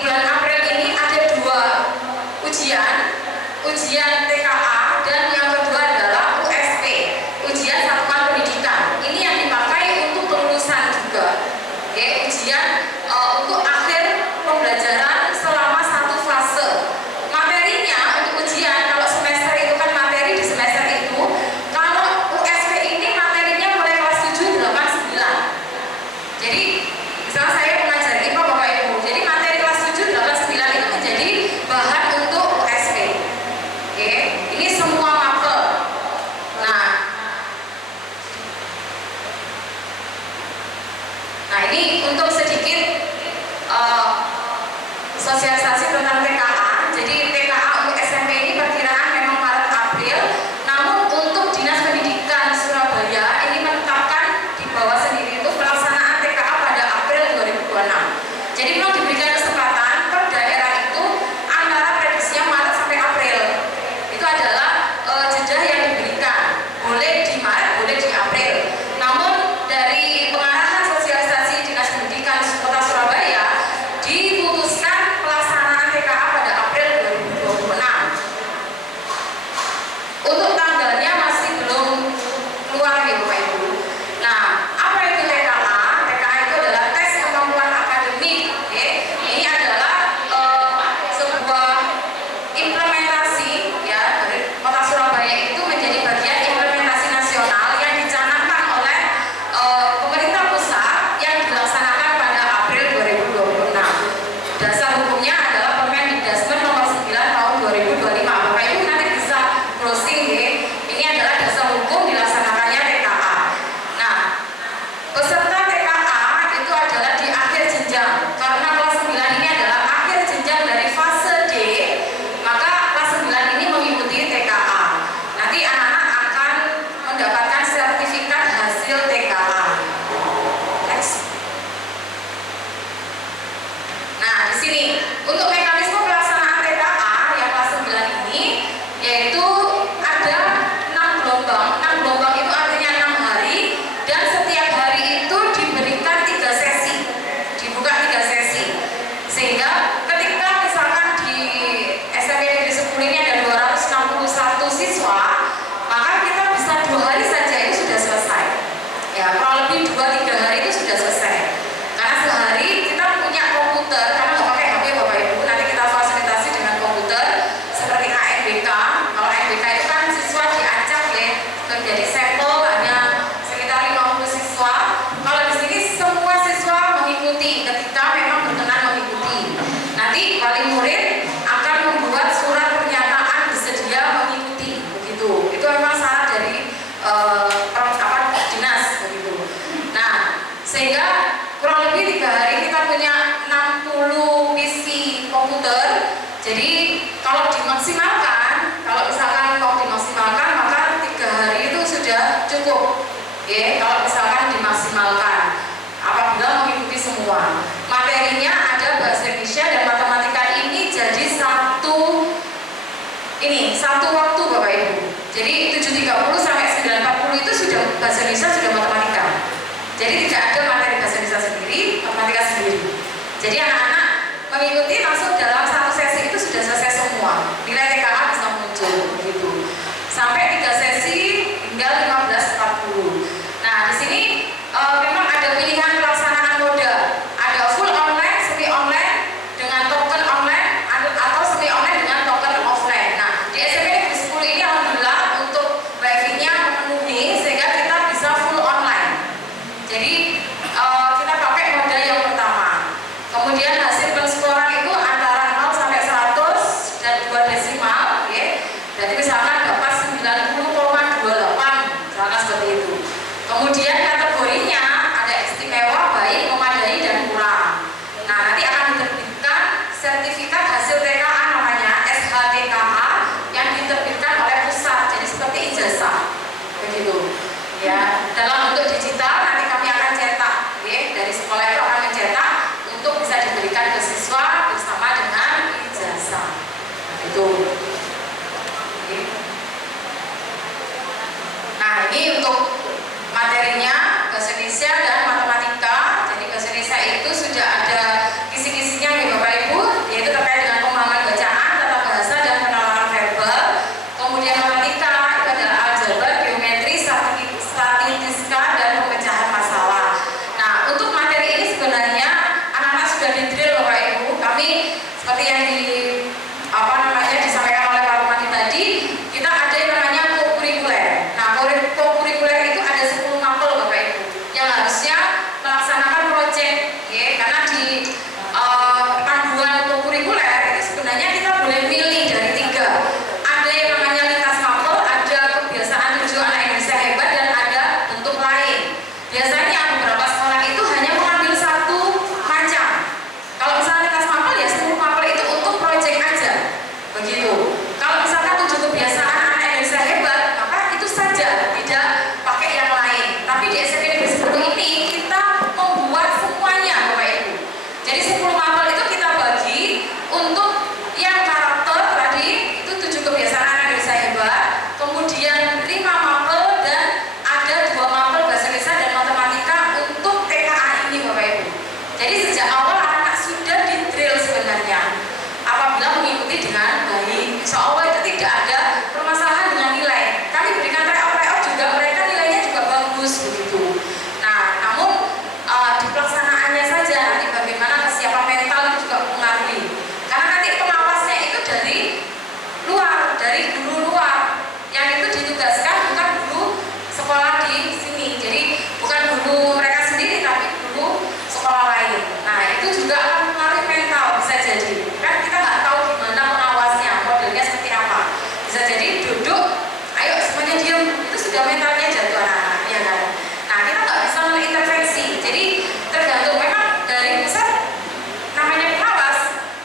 bulan April ini ada 2 ujian TKA, dan yang kedua adalah USP, ujian satuan pendidikan. Ini yang dipakai untuk kelulusan juga. Oke, ujian untuk akhir pembelajaran selama 1 fase. Materinya untuk ujian, kalau semester itu kan materi di semester itu, kalau USP ini materinya mulai kelas 7, 8, 9. Jadi misalnya saya mengajar IPA Bapak Ibu, jadi materi kelas 7, 8, 9 itu menjadi bahan untuk USP. Oke, ini semua mapel. Nah ini untuk sedikit sosialisasi tentang TKA. Jadi TKA untuk SMP ini perkiraan memang Maret April, namun untuk Dinas Pendidikan Surabaya ini menetapkan di bawah sendiri itu pelaksanaan TKA pada April 2026. Jadi memang diberikan kesempatan per daerah itu antara prediksinya Maret sampai April. Itu adalah jeda yang diberikan, boleh di Maret, boleh di April. Namun dari pengarahan sosialisasi Dinas Pendidikan Kota Surabaya diputuskan pelaksanaan TKA pada April 2026. Untuk tanggalnya masih belum keluar ya Bapak Ibu. Nah, apa itu TKA? TKA itu adalah tes kemampuan akademik. Ini adalah sebuah implementasi ya dari Kota Surabaya itu menjadi bagian implementasi nasional yang dicanangkan oleh pemerintah pusat yang dilaksanakan pada April 2026. Dasar hukumnya adalah Permendikbud nomor 9 tahun 2025. Bapak Ibu nanti bisa browsing ya. Ini adalah dasar hukum dilaksanakannya TKA. Nah, peserta TKA itu adalah di akhir jenjang. Karena kelas 9 ini adalah akhir jenjang dari fase D, maka kelas 9 ini mengikuti TKA. Nanti anak-anak akan mendapatkan sertifikat hasil TKA. Next. Nah, di sini untuk mekanisme pelaksanaan TKA yang kelas 9 ini yaitu ada 6 gelombang. 6 gelombang itu artinya 6 hari, dan setiap hari itu diberikan 3 sesi. Dibuka 3 sesi. Sehingga ketika misalkan di SMP Negeri 10 ini ada 261 siswa, maka kita bisa 2 hari saja itu sudah selesai. Ya, kurang lebih 2-3 hari itu sudah selesai. Karena sehari kita punya komputer, karena nggak pakai HP Bapak Ibu, nanti kita fasilitasi dengan komputer seperti ANBK. Kalau ANBK itu kan siswa diacak ya, menjadi sampel hanya sekitar 50 siswa. Kalau di sini semua siswa mengikuti ketika memang berkenan mengikuti. Nanti wali murid akan membuat surat pernyataan bersedia mengikuti, begitu. Itu memang syarat dari dinas begitu. Nah, sehingga kurang lebih 3 hari kita punya 60 PC komputer. Jadi kalau dimaksimalkan, kalau misalkan mau dimaksimalkan, maka 3 hari itu sudah cukup. Ya, kalau misalkan dimaksimalkan, apabila mengikuti semua. Materinya ada bahasa Indonesia dan matematika ini jadi satu waktu Bapak Ibu. Jadi 7.30 sampai 9.40 itu sudah bahasa Indonesia, sudah matematika. Jadi tidak ada materi bahasa Indonesia sendiri, matematika sendiri. Jadi anak-anak mengikuti langsung dalam 1 sesi itu sudah selesai semua. Nilai TKA bisa muncul begitu. Sampai 3 sesi hingga 15.40. Nah, di sini memang ada pilihan pelaksanaan moda. Ada full online, semi online dengan token online, atau semi online dengan token offline. Nah, di SMP Negeri 10 ini alhamdulillah untuk wifi-nya memenuhi sehingga kita bisa full online. Jadi kita pakai moda yang pertama. Kemudian Biasanya beberapa sekolah itu hanya mengambil satu macam. Kalau misalnya tes mapel ya 10 mapel itu untuk proyek aja, begitu. Kalau misalkan 7 kebiasaan anak Indonesia hebat, maka itu saja, tidak pakai yang lain. Tapi di SMP Negeri 10 ini kita membuat semuanya, Bapak Ibu. Jadi 10 mapel itu kita bagi untuk yang karakter tadi itu 7 kebiasaan anak Indonesia hebat, kemudian 5 mapel dan ada 2 mapel bahasa Indonesia dan matematika untuk TKA ini, Bapak Ibu. Jadi sejak awal anak-anak sudah di drill sebenarnya. Apabila mengikuti dengan baik, insya Allah itu tidak ada permasalahan dengan nilai. Kami berikan tryout juga, mereka nilainya juga bagus begitu. Nah, namun di pelaksanaannya saja nanti bagaimana kesiapan mental itu juga mempengaruhi. Karena nanti pengawasnya itu dari luar, dari guru luar yang itu ditugaskan bukan guru sekolah di sini. Jadi bukan guru mereka sendiri tapi guru sekolah lain. Nah, itu juga akan mempengaruhi mental bisa jadi. Kan kita nggak tahu gimana pengawasnya, modelnya seperti apa. Bisa jadi duduk, ayo semuanya diam, itu sudah mentalnya jatuh anak-anak, ya kan? Nah, kita nggak bisa mengintervensi. Jadi tergantung memang dari pusat namanya pengawas,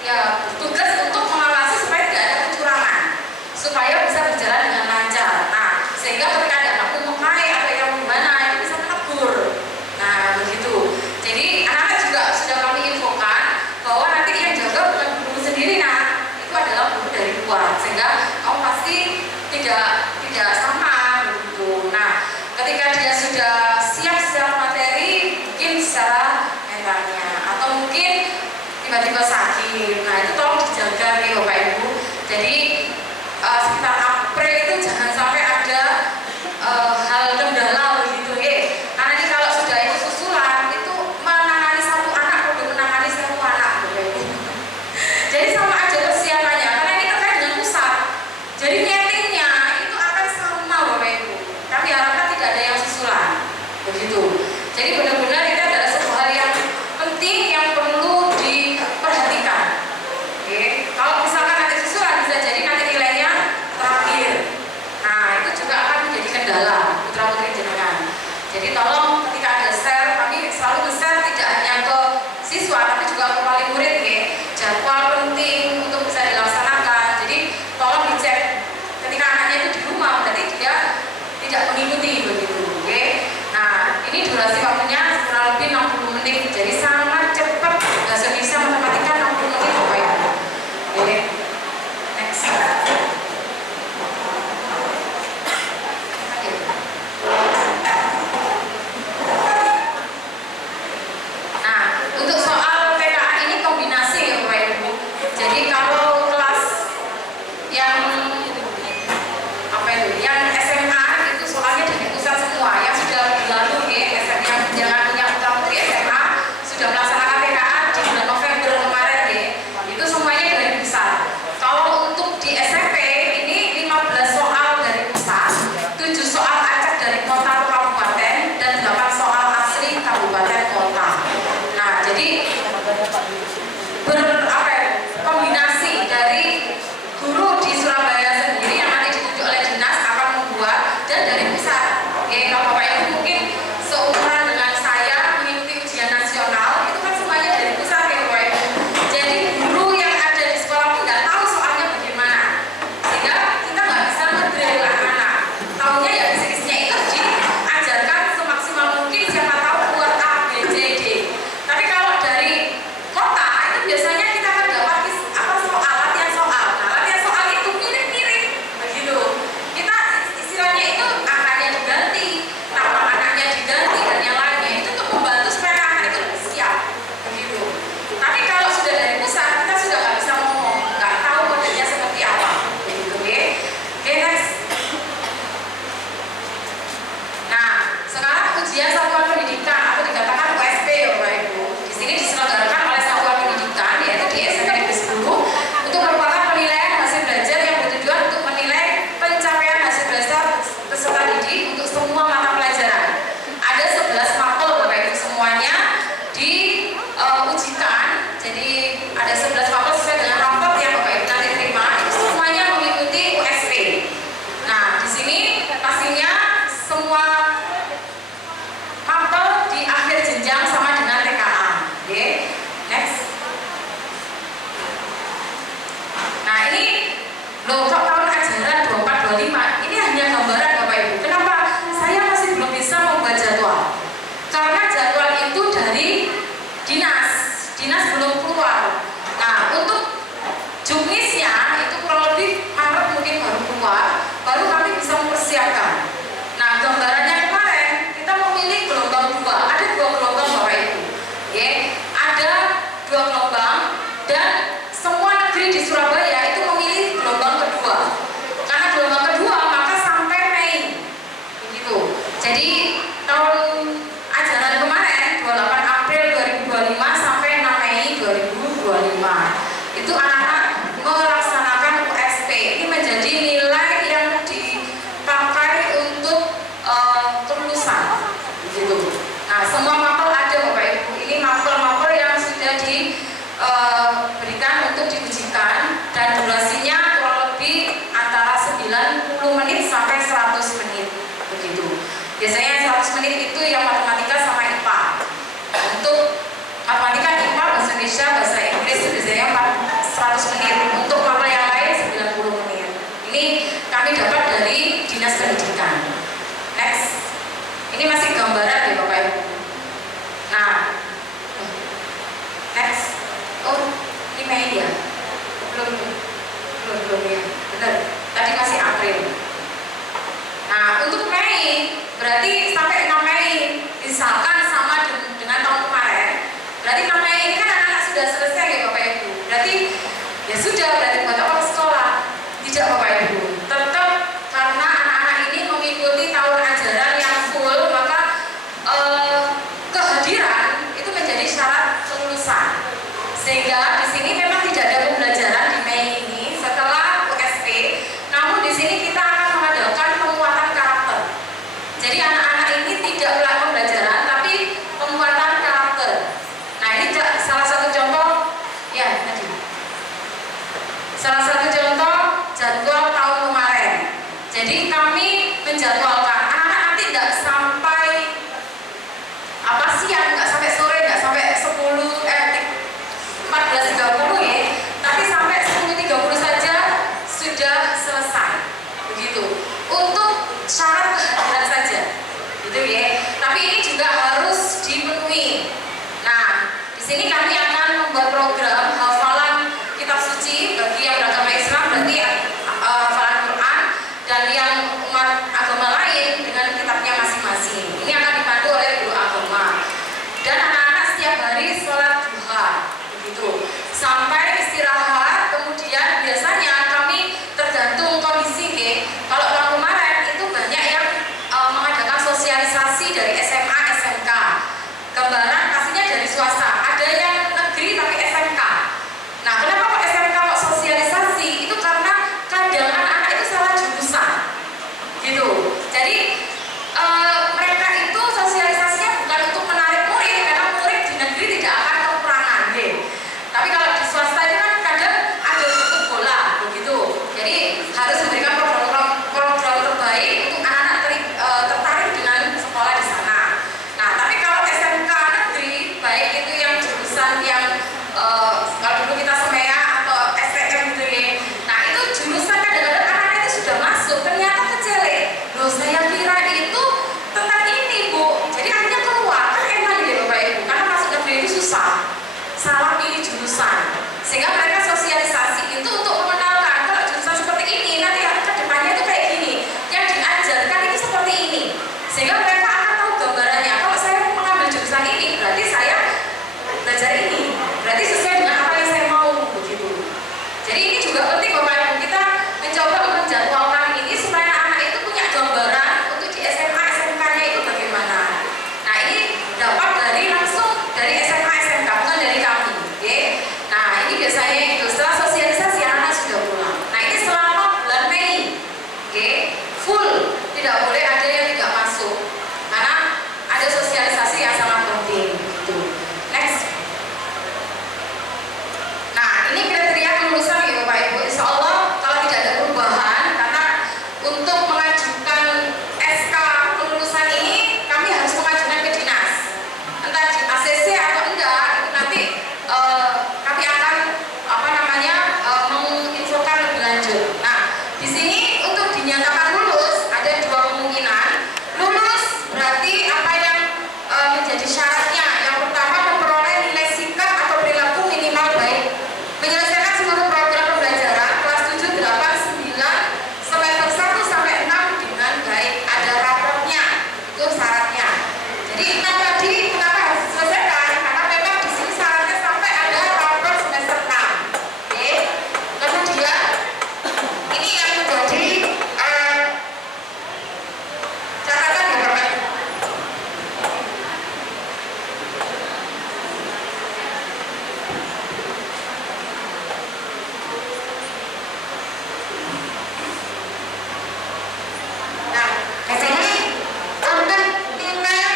ya tugas untuk mengawasi supaya tidak ada kecurangan, supaya bisa berjalan dengan lancar. Nah, sehingga ketika ada anak memakai atau yang gimana itu bisa menegur. Nah, begitu. Jadi anak-anak juga sudah kami infokan bahwa nanti yang jaga bukan guru sendiri, nah itu adalah guru dari luar, sehingga kamu pasti tidak sama begitu. Nah, ketika dia sudah siap secara materi, mungkin secara mentalnya, atau mungkin tiba-tiba sakit, nah itu tolong dijaga nih Bapak Ibu. Jadi sekitar April itu jangan sampai ada hal kendala begitu ya. Karena ini kalau sudah itu susulan itu menangani satu anak udah menangani satu anak Bapak Ibu. Jadi sama aja persiapannya karena ini terkait dengan pusat. Jadi nyetingnya itu akan sama Bapak Ibu. Kami harapkan tidak ada yang susulan begitu. Jadi benar-benar itu adalah sebuah hal yang penting yang perlu diperhatikan. Oke. Kalau misalkan nanti susulan bisa jadi nanti nilainya terakhir. Nah, itu juga akan menjadi kendala putra putri jenengan. Jadi tolong ketika ada share, kami selalu nge-share tidak hanya ke siswa tapi juga ke wali murid ya. Jadwal penting untuk bisa dilaksanakan. Jadi tolong dicek ketika anaknya itu di rumah, berarti dia tidak mengikuti begitu. Oke. Nah, ini durasi waktunya kurang lebih 60 menit. Jadi sangat cepat. Bahasa Indonesia matematika 60 menit Bapak Ibu. Oke. Next. Nah, untuk soal TKA ini kombinasi ya Bapak Ibu. Jadi kalau kelas yang apa itu, yang SMA itu soalnya dari pusat semua, yang sudah berlalu ya SMA dinas belum keluar. Nah, untuk juknisnya itu kurang lebih Maret mungkin baru keluar, baru kami bisa mempersiapkan. Nah, gambarannya kemarin kita memilih gelombang 2, ada 2 gelombang Bapak Ibu. Ya, ada 2 gelombang dan semua negeri di Surabaya itu memilih gelombang kedua. Karena gelombang kedua maka sampai Mei. Begitu. Jadi tahun ajaran kemarin 28 April 2025 sampai 6 Mei 2025 itu anak-anak melaksanakan USP. Ini menjadi nilai yang dipakai untuk kelulusan. Begitu. Nah, semua mapel ada Bapak Ibu. Ini mapel-mapel yang sudah diberikan untuk diujikan dan durasinya kurang lebih antara 90 menit sampai 100 menit. Begitu. Biasanya 100 menit itu yang matematika sama IPA. Untuk matematika, IPA, bahasa Indonesia, bahasa Inggris itu biasanya 100 menit. Untuk mapel yang lain 90 menit. Ini kami dapat dari Dinas Pendidikan. Next. Ini masih gambaran ya Bapak Ibu. Nah, next. Oh, ini Mei ya? Belum ya. Benar. Tadi masih April. Nah, untuk Mei berarti sampai 6 Mei misalkan sama dengan tahun kemarin. Berarti 6 Mei ini kan anak-anak sudah selesai ya Bapak Ibu. Berarti ya sudah, berarti buat apa ke sekolah? Tidak Bapak Ibu. Tetap karena anak-anak ini mengikuti tahun ajaran yang full, maka kehadiran itu menjadi syarat kelulusan. Sehingga di sini memang tidak ada pembelajaran di Mei ini setelah USP. Namun di sini kita akan mengadakan penguatan karakter. Jadi anak-anak ini tidak melakukan pembelajaran, tapi penguatan karakter. Nah, ini salah satu contoh, ya tadi. Salah satu contoh jadwal tahun kemarin. Jadi kami menjadwalkan anak-anak nanti tidak sampai siang, nggak sampai sore, nggak sampai 14 Jadi tadi kenapa harus diselesaikan? Karena memang di sini syaratnya sampai ada rapor semester 6. Oke. Kemudian ini yang menjadi catatan ya Bapak Ibu. Nah, di sini untuk nilai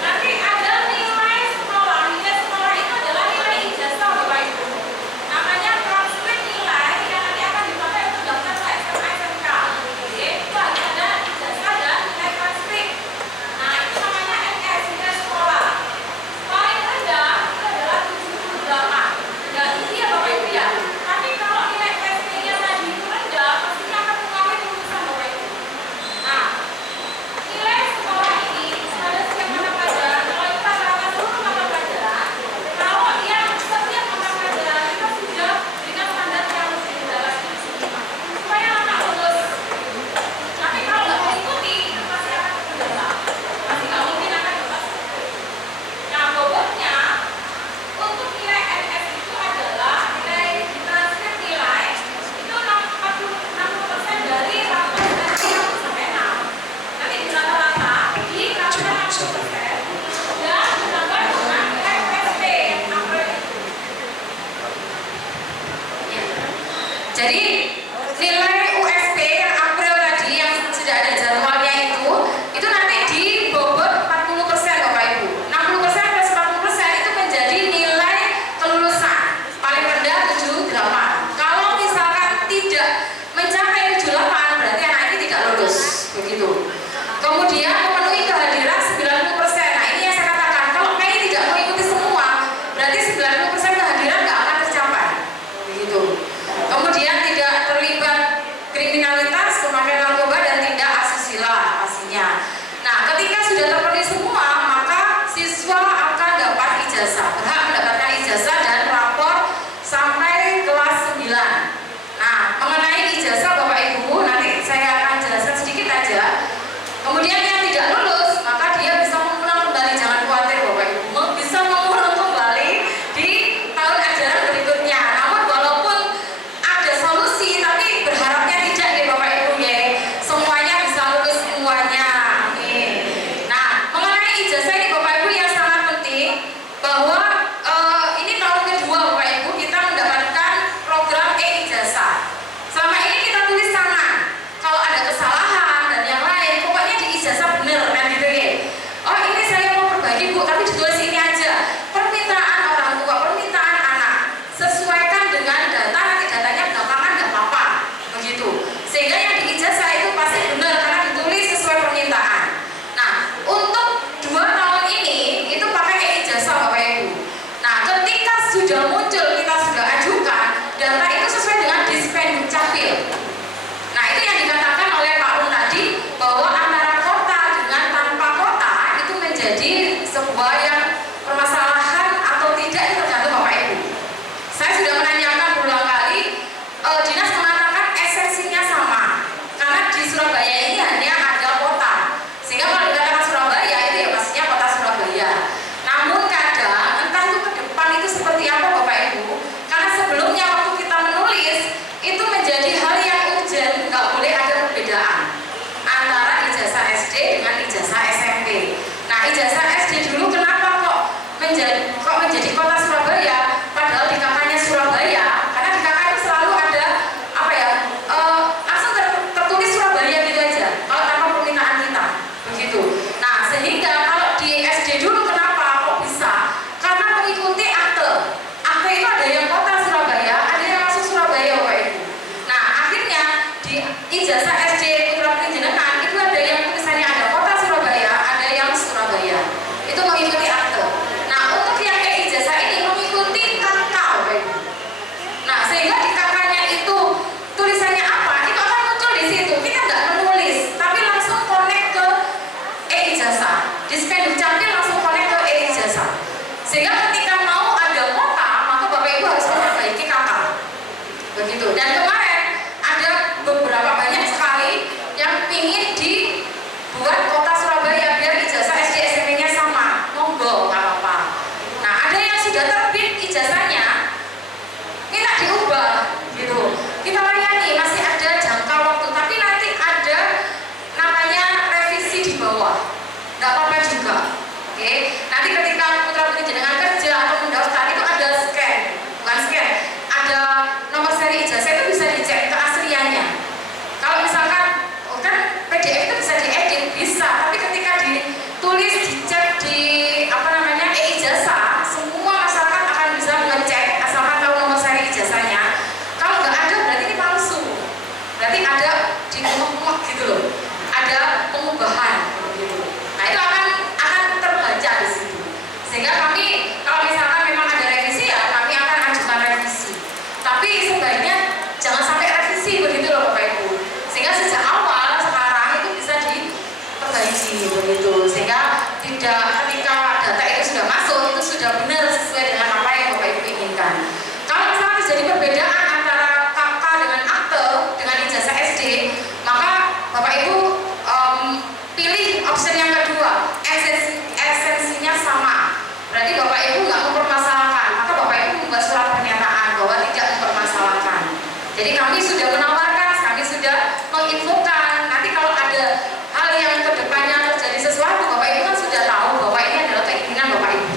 nanti ada nilai sekolah. Nilai sekolah itu adalah nilai ijazah Bapak Ibu. Namanya transkrip nilai yang nanti akan dipakai untuk daftar ke SMA SMK. Oke, itu ada ijazah dan nilai transkrip. Nah, itu namanya NS, nilai sekolah. Paling rendah itu adalah 78. Dan ini ya Bapak Ibu ya. Tapi kalau nilai USP-nya tadi itu rendah, pastinya akan mengalami lulusan Bapak Ibu. Nah, nilai sekolah ini pada setiap mata pelajaran, kalau kita terapkan seluruh mata pelajaran, kalau yang setiap mata pelajaran kita sudah berikan standar yang lebih jelas di sini, supaya anak lulus. Tapi kalau nggak mengikuti, itu pasti akan terkendala, pasti nggak mungkin akan lulus. Nah, bobotnya untuk nilai NS itu adalah nilai transkrip nilai itu 60% dari rapor dari 1 sampai 6. Nanti di rata-rata di rapor 60% dan ditambah dengan nilai USP April itu. Ya. Jadi nilai USP yang April tadi yang sudah ada jadwalnya itu nanti dibobot 40% Bapak Ibu. 60% plus 40% itu menjadi nilai kelulusan. Paling rendah 78. Kalau misalkan tidak mencapai 78 berarti anak ini tidak lulus. Begitu. Kemudian memenuhi kehadiran 90%. Nah, ini yang saya katakan, kalau KI tidak mengikuti semua, berarti 90% kehadiran nggak akan tercapai. Begitu. Kemudian tidak terlibat kriminalitas, pemakaian narkoba dan tindak asusila pastinya. Nah, ketika sudah terpenuhi semua, maka siswa akan dapat ijazah, berhak mendapatkan ijazah dan rapor sampai kelas 9. Nah, mengenai ijazah Bapak Ibu, nanti saya akan jelaskan sedikit aja. Kemudian yang tidak lulus, maka dia bisa mengulang kembali, jangan khawatir Bapak Ibu, bisa mengulang kembali di tahun ajaran berikutnya. Namun walaupun ada solusi, tapi berharapnya tidak ya Bapak Ibu ya, semuanya bisa lulus semuanya. Oke. Nah, mengenai ijazah ini Bapak Ibu yang sangat penting bahwa ini tahun kedua Bapak Ibu kita mendapatkan program e-ijazah. Selama ini kita tulis tangan. Kalau ada kesalahan dan yang lain, pokoknya di ijazah bener kan gitu ya. Oh, ini saya mau perbaiki Bu, tapi ditulis ini aja. Permintaan orang tua, permintaan anak. Sesuaikan dengan data, nanti datanya gampang nggak apa-apa. Begitu. Sehingga yang di ijazah itu pasti benar karena ditulis sesuai permintaan. Nah, untuk 2 tahun ini itu pakai e-ijazah Bapak Ibu. Nah, ketika sudah muncul, kita sudah ajukan, data itu sesuai dengan Dispenduk Capil. Nah, itu yang dikatakan oleh Pak Rum tadi bahwa antara kota dengan tanpa kota itu menjadi sebuah yang permasalahan atau tidak itu tergantung Bapak Ibu. Saya sudah menanyakan berulang kali, dinas mengatakan esensinya sama karena di Surabaya ini hanya ada kota, sehingga kalau dikatakan Surabaya itu ya pastinya kota Surabaya. Namun kadang entah itu ke depan itu seperti apa Bapak Ibu, karena sebelumnya waktu kita menulis itu menjadi hal yang urgent, nggak boleh ada perbedaan antara ijazah SD dengan ijazah SMP. Nah, ijazah SD dulu kenapa kok menjadi kota Surabaya, padahal di kakaknya Surabaya, karena di kakak itu selalu ada apa ya, langsung tertulis Surabaya gitu aja, kalau tanpa permintaan kita, begitu. Nah, sehingga kalau di SD dulu kenapa kok bisa? Karena mengikuti akte. Akte itu ada yang kota Surabaya, ada yang langsung Surabaya Bapak Ibu. Nah, akhirnya di ijazah SD Putra Putri Jenengan itu ada yang tulisannya ada kota Surabaya, ada yang Surabaya. Itu mengikuti akte. Nah, untuk yang e-ijazah ini mengikuti KK Bapak Ibu. Nah, sehingga di KK-nya itu tulisannya apa? Itu akan muncul di situ. kita nggak menulis, tapi langsung connect ke e-ijazah. Di Spenduk Capil langsung connect ke e-ijazah. Sehingga ketika mau ada kota, maka Bapak Ibu harus memperbaiki kakak. Begitu. Dan kemarin ada beberapa banyak sekali yang ingin dibuat kota Surabaya biar ijazah SD SMP-nya sama. Monggo, nggak apa-apa. Nah, ada yang sudah terbit ijazahnya, minta diubah, gitu. Kita layani, masih ada jangka waktu, tapi nanti ada namanya revisi di bawah. Nggak apa-apa juga. Oke. Nanti ketika putra-putri jenengan kerja atau mendaftar itu ada scan, bukan scan, ada nomor seri ijazah itu bisa dicek keasliannya. Kalau misalkan kan PDF itu bisa diedit, bisa, tapi ketika ditulis dicek di apa namanya e-ijazah, semua masyarakat akan bisa ngecek asalkan tahu nomor seri ijazahnya. Kalau nggak ada berarti ini palsu, berarti ada di rumah gitu loh, ada pengubahan gitu. Nah itu akan terbaca di situ. Sehingga kami kalau misalkan memang ada revisi ya kami akan ajukan revisi. Tapi sebaiknya jangan sampai revisi begitu loh Bapak Ibu. Sehingga sejak awal sekarang itu bisa diperbaiki begitu. Sehingga tidak ketika data itu sudah masuk itu sudah benar sesuai dengan apa yang Bapak Ibu inginkan. Kalau misalnya terjadi perbedaan antara KK dengan akte dengan ijazah SD, maka Bapak Ibu pilih opsi yang kedua, esensinya sama. Berarti Bapak Ibu nggak mempermasalahkan, maka Bapak Ibu membuat surat pernyataan bahwa tidak mempermasalahkan. Jadi kami sudah menawarkan, kami sudah menginfokan. Nanti kalau ada hal yang kedepannya terjadi sesuatu, Bapak Ibu kan sudah tahu bahwa ini adalah keinginan Bapak Ibu.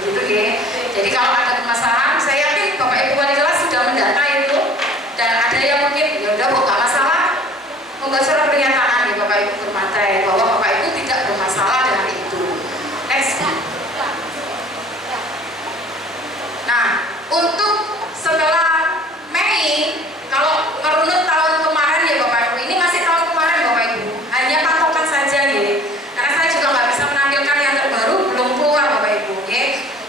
Begitu ya. Jadi kalau ada permasalahan, saya yakin Bapak Ibu wali kelas sudah mendata itu. Dan ada yang mungkin ya udah bukan masalah, membuat surat pernyataan ya Bapak Ibu bermatai bahwa Bapak Ibu tidak bermasalah dengan itu. Next. Nah, untuk setelah Mei, kalau merunut tahun kemarin ya Bapak Ibu, ini masih tahun kemarin Bapak Ibu, hanya patokan saja ya. Karena saya juga nggak bisa menampilkan yang terbaru, belum keluar Bapak Ibu. Ya.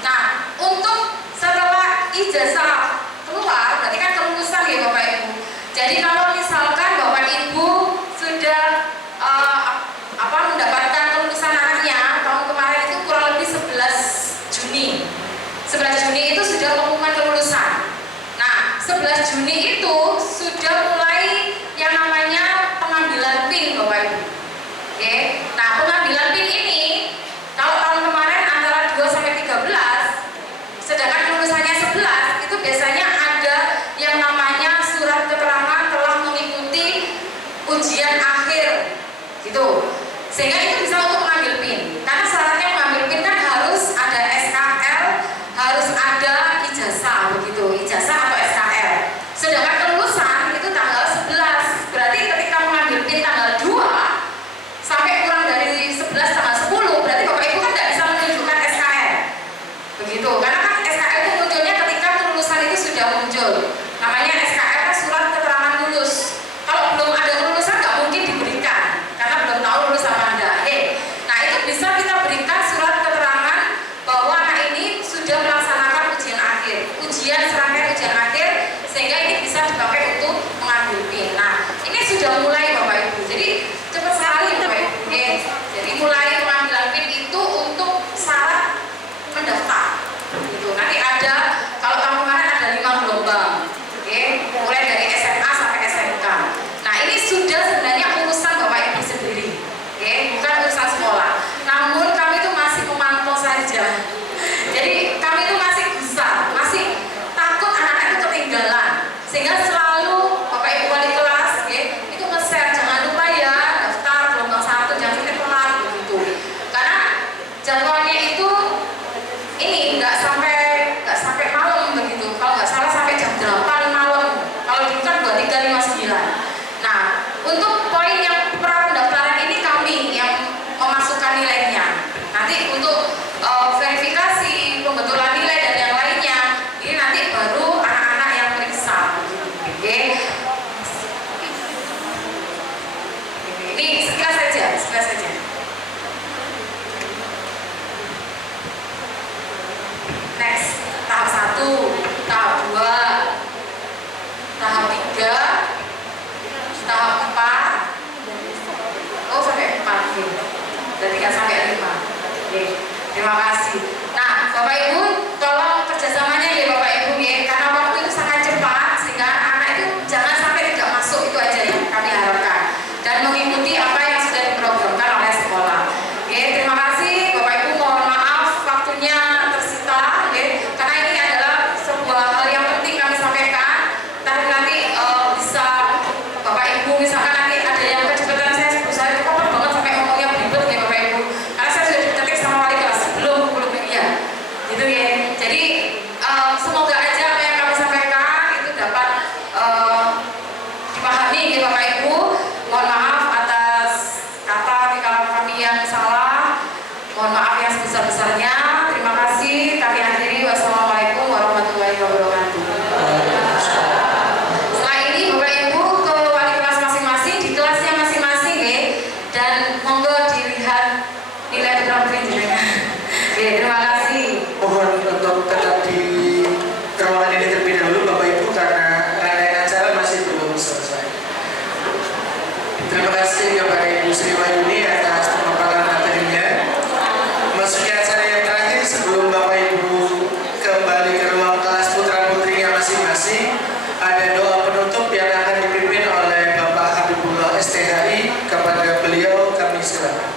Nah, untuk setelah ijazah keluar, berarti kan kelulusan ya Bapak Ibu. Jadi kalau misalkan Bapak Ibu sudah mendapatkan kelulusan anaknya tahun kemarin itu kurang lebih 11 Juni. 11 Juni itu sudah pengumuman kelulusan. Nah, 11 Juni itu sudah mulai yang namanya pengambilan PIN Bapak Ibu. Oke. Nah, pengambilan PIN ini kalau tahun kemarin antara 2 sampai 13, sedangkan kelulusannya 11, itu biasanya ada yang namanya surat keterangan telah mengikuti ujian akhir gitu. Sehingga itu bisa untuk mengambil PIN. Karena syaratnya mengambil PIN kan harus ada SKL, harus ada ijazah begitu, ijazah atau SKL. Sedangkan kelulusan itu tanggal 11. Berarti ketika mengambil PIN tanggal 2 sampai kurang dari 11 tanggal 10, berarti Bapak Ibu kan tidak bisa menunjukkan SKL. Begitu. Karena kan SKL itu munculnya ketika kelulusan itu sudah muncul. Namanya SKL kan surat keterangan lulus. Kalau belum ada kelulusan nggak mungkin diberikan karena belum tahu lulus apa enggak. Nah itu bisa kita berikan surat keterangan bahwa anak ini sudah melaksanakan ujian akhir, serangkaian ujian akhir, sehingga ini bisa dipakai untuk mengambil PIN. Nah ini sudah mulai Bapak Ibu. Jadi cepat sekali Bapak Ibu. Jadi mulai pengambilan PIN itu untuk syarat mendaftar. Gitu. Nanti ada kalau tahun kemarin ada 5 gelombang. Mulai dari SMA sampai SMK. Nah ini sudah sebenarnya urusan Bapak Ibu sendiri, bukan urusan sekolah. Namun kami itu masih memantau saja. Jadi kami itu masih gusar, masih takut anak-anak itu ketinggalan. Sehingga selalu Bapak Ibu wali kelas, itu nge-share jangan lupa ya daftar gelombang 1, jangan sampai telat begitu. Karena jadwalnya itu ini nggak sampai malam begitu. Kalau nggak salah sampai jam 8 malam. Kalau dulu kan 23.59. Nah, untuk poin yang pra pendaftaran ini kami yang memasukkan nilainya. Nanti untuk verifikasi pembetulan nilai dan yang lainnya, ini nanti baru anak-anak yang periksa. Oke. Ini sekilas saja. Next, tahap 1, tahap 2, tahap 3, tahap 4, Terima kasih. Nah, Bapak Ibu, tolong kerjasamanya ya Bapak Ibu ya, karena waktu itu sangat cepat sehingga anak itu jangan sampai tidak masuk, itu aja yang kami harapkan, dan mengikuti apa yang sudah diprogramkan oleh sekolah. Oke, terima kasih Bapak Ibu, mohon maaf waktunya tersita ya, karena ini adalah sebuah hal yang penting kami sampaikan. Tapi nanti bisa Bapak Ibu misalkan nanti ada yang kecepatan saya itu koper banget sampai ngomongnya belibet ya Bapak Ibu, karena saya sudah diketik sama wali kelas sebelum ya gitu ya. Jadi semoga aja apa yang kami sampaikan itu dapat dipahami ya Bapak Ibu. Mohon maaf atas kata kami yang salah, mohon maaf yang sebesar-besarnya. Terima kasih, kami akhiri. Wassalamualaikum warahmatullahi wabarakatuh. Setelah ini Bapak Ibu ke wali kelas masing-masing di kelasnya masing-masing ya, dan monggo dilihat nilai terakhir jenengan. Oke, terima kasih. Mohon untuk tetap di ruangan ini terlebih dahulu Bapak Ibu karena rangkaian acara masih belum selesai. Terima kasih kepada Ibu Sri Wahyuni atas pemaparan materinya. Memasuki acara yang terakhir sebelum Bapak Ibu kembali ke ruang kelas putra putrinya masing-masing, ada doa penutup yang akan dipimpin oleh Bapak Habibullah STHI. Kepada beliau kami silakan.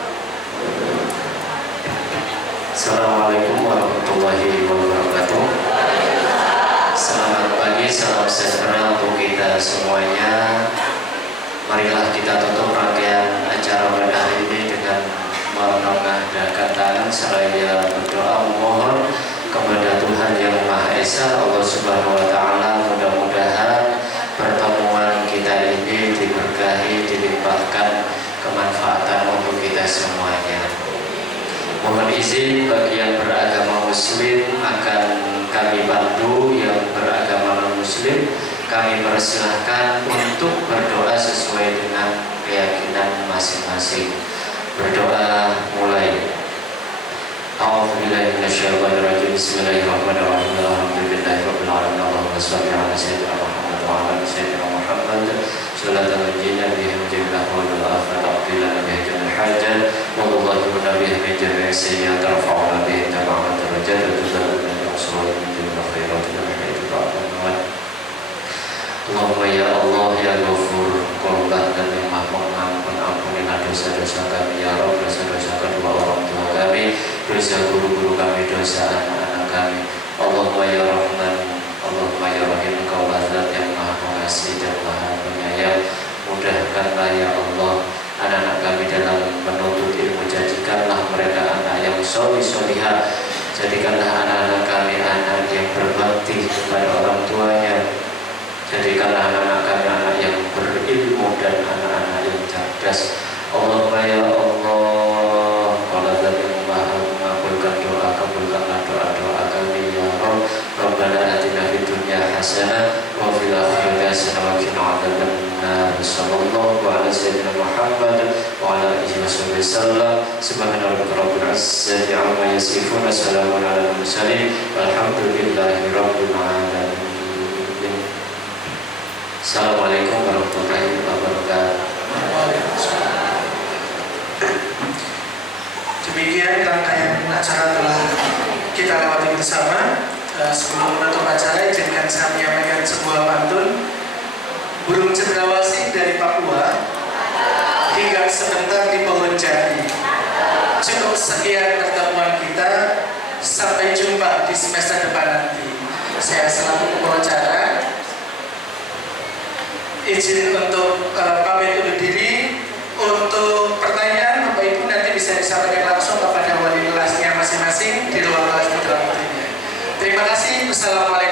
Assalamualaikum warahmatullahi wabarakatuh. Selamat pagi, salam sejahtera untuk kita semuanya. Marilah kita tutup rangkaian acara pada hari ini dengan menengadahkan tangan seraya berdoa memohon kepada Tuhan Yang Maha Esa, Allah Subhanahu wa Ta'ala, mudah-mudahan pertemuan kita ini diberkahi, dilimpahkan kemanfaatan untuk kita semuanya. Mohon izin bagi yang beragama muslim akan kami bantu, yang beragama non-muslim kami persilahkan untuk berdoa sesuai dengan keyakinan masing-masing. Berdoa mulai. A'udzubillahi minasyaitonirrajim. Bismillahirrahmanirrahim. Alhamdulillahirabbil alamin. Allahumma shalli ala sayyidina Muhammad wa ala sayyidina Muhammad. Salatan jinna bihi jami'al ahwal wa afaqila bihi jami'al hajat. Wallahu nabiyyi min jami'i sayyi'at rafa'na bihi tamamad darajat wa tuzaluna bi usuli min jami'il khairat wa bihi ta'ala. Allahumma ya Allah ya Ghafur, Qurban dan yang Maha Pengampun, ampunilah dosa-dosa kami ya Rabb, dosa-dosa kedua orang tua kami, dosa guru-guru kami, dosa anak-anak kami. Allahumma ya Rahman, Allahumma ya Rahim, Engkaulah Zat yang Maha Pengasih dan Maha Penyayang. Mudahkanlah ya Allah anak-anak kami dalam menuntut ilmu, jadikanlah mereka anak yang solih-solihah, jadikanlah anak-anak kami anak yang berbakti kepada orang tuanya, jadikanlah anak-anak kami anak yang berilmu dan anak-anak yang cerdas. Allahumma ya Allah, Qala Zat yang Maha mengabulkan doa, kabulkanlah doa-doa kami ya Rabb. Rabbana atina fid dunya hasanah wa fil akhirati hasanah wa qina adzabannar. Sallallahu ala sayyidina Muhammad wa ala alihi wasallam. Subhana rabbika rabbil izzati amma yasifun, salamun alal mursalin, walhamdulillahi rabbil alamin. Assalamualaikum warahmatullahi wabarakatuh. Demikian rangkaian acara telah kita lewati bersama. Sebelum menutup acara, izinkan saya menyampaikan sebuah pantun. Burung cendrawasih dari Papua hingga sebentar di pohon jati. Cukup sekian pertemuan kita. Sampai jumpa di semester depan nanti. Saya selaku pembawa acara izin untuk pamit undur diri. Untuk pertanyaan Bapak Ibu nanti bisa disampaikan langsung kepada wali kelasnya masing-masing di ruang kelas putra putrinya. Terima kasih. Wassalamualaikum.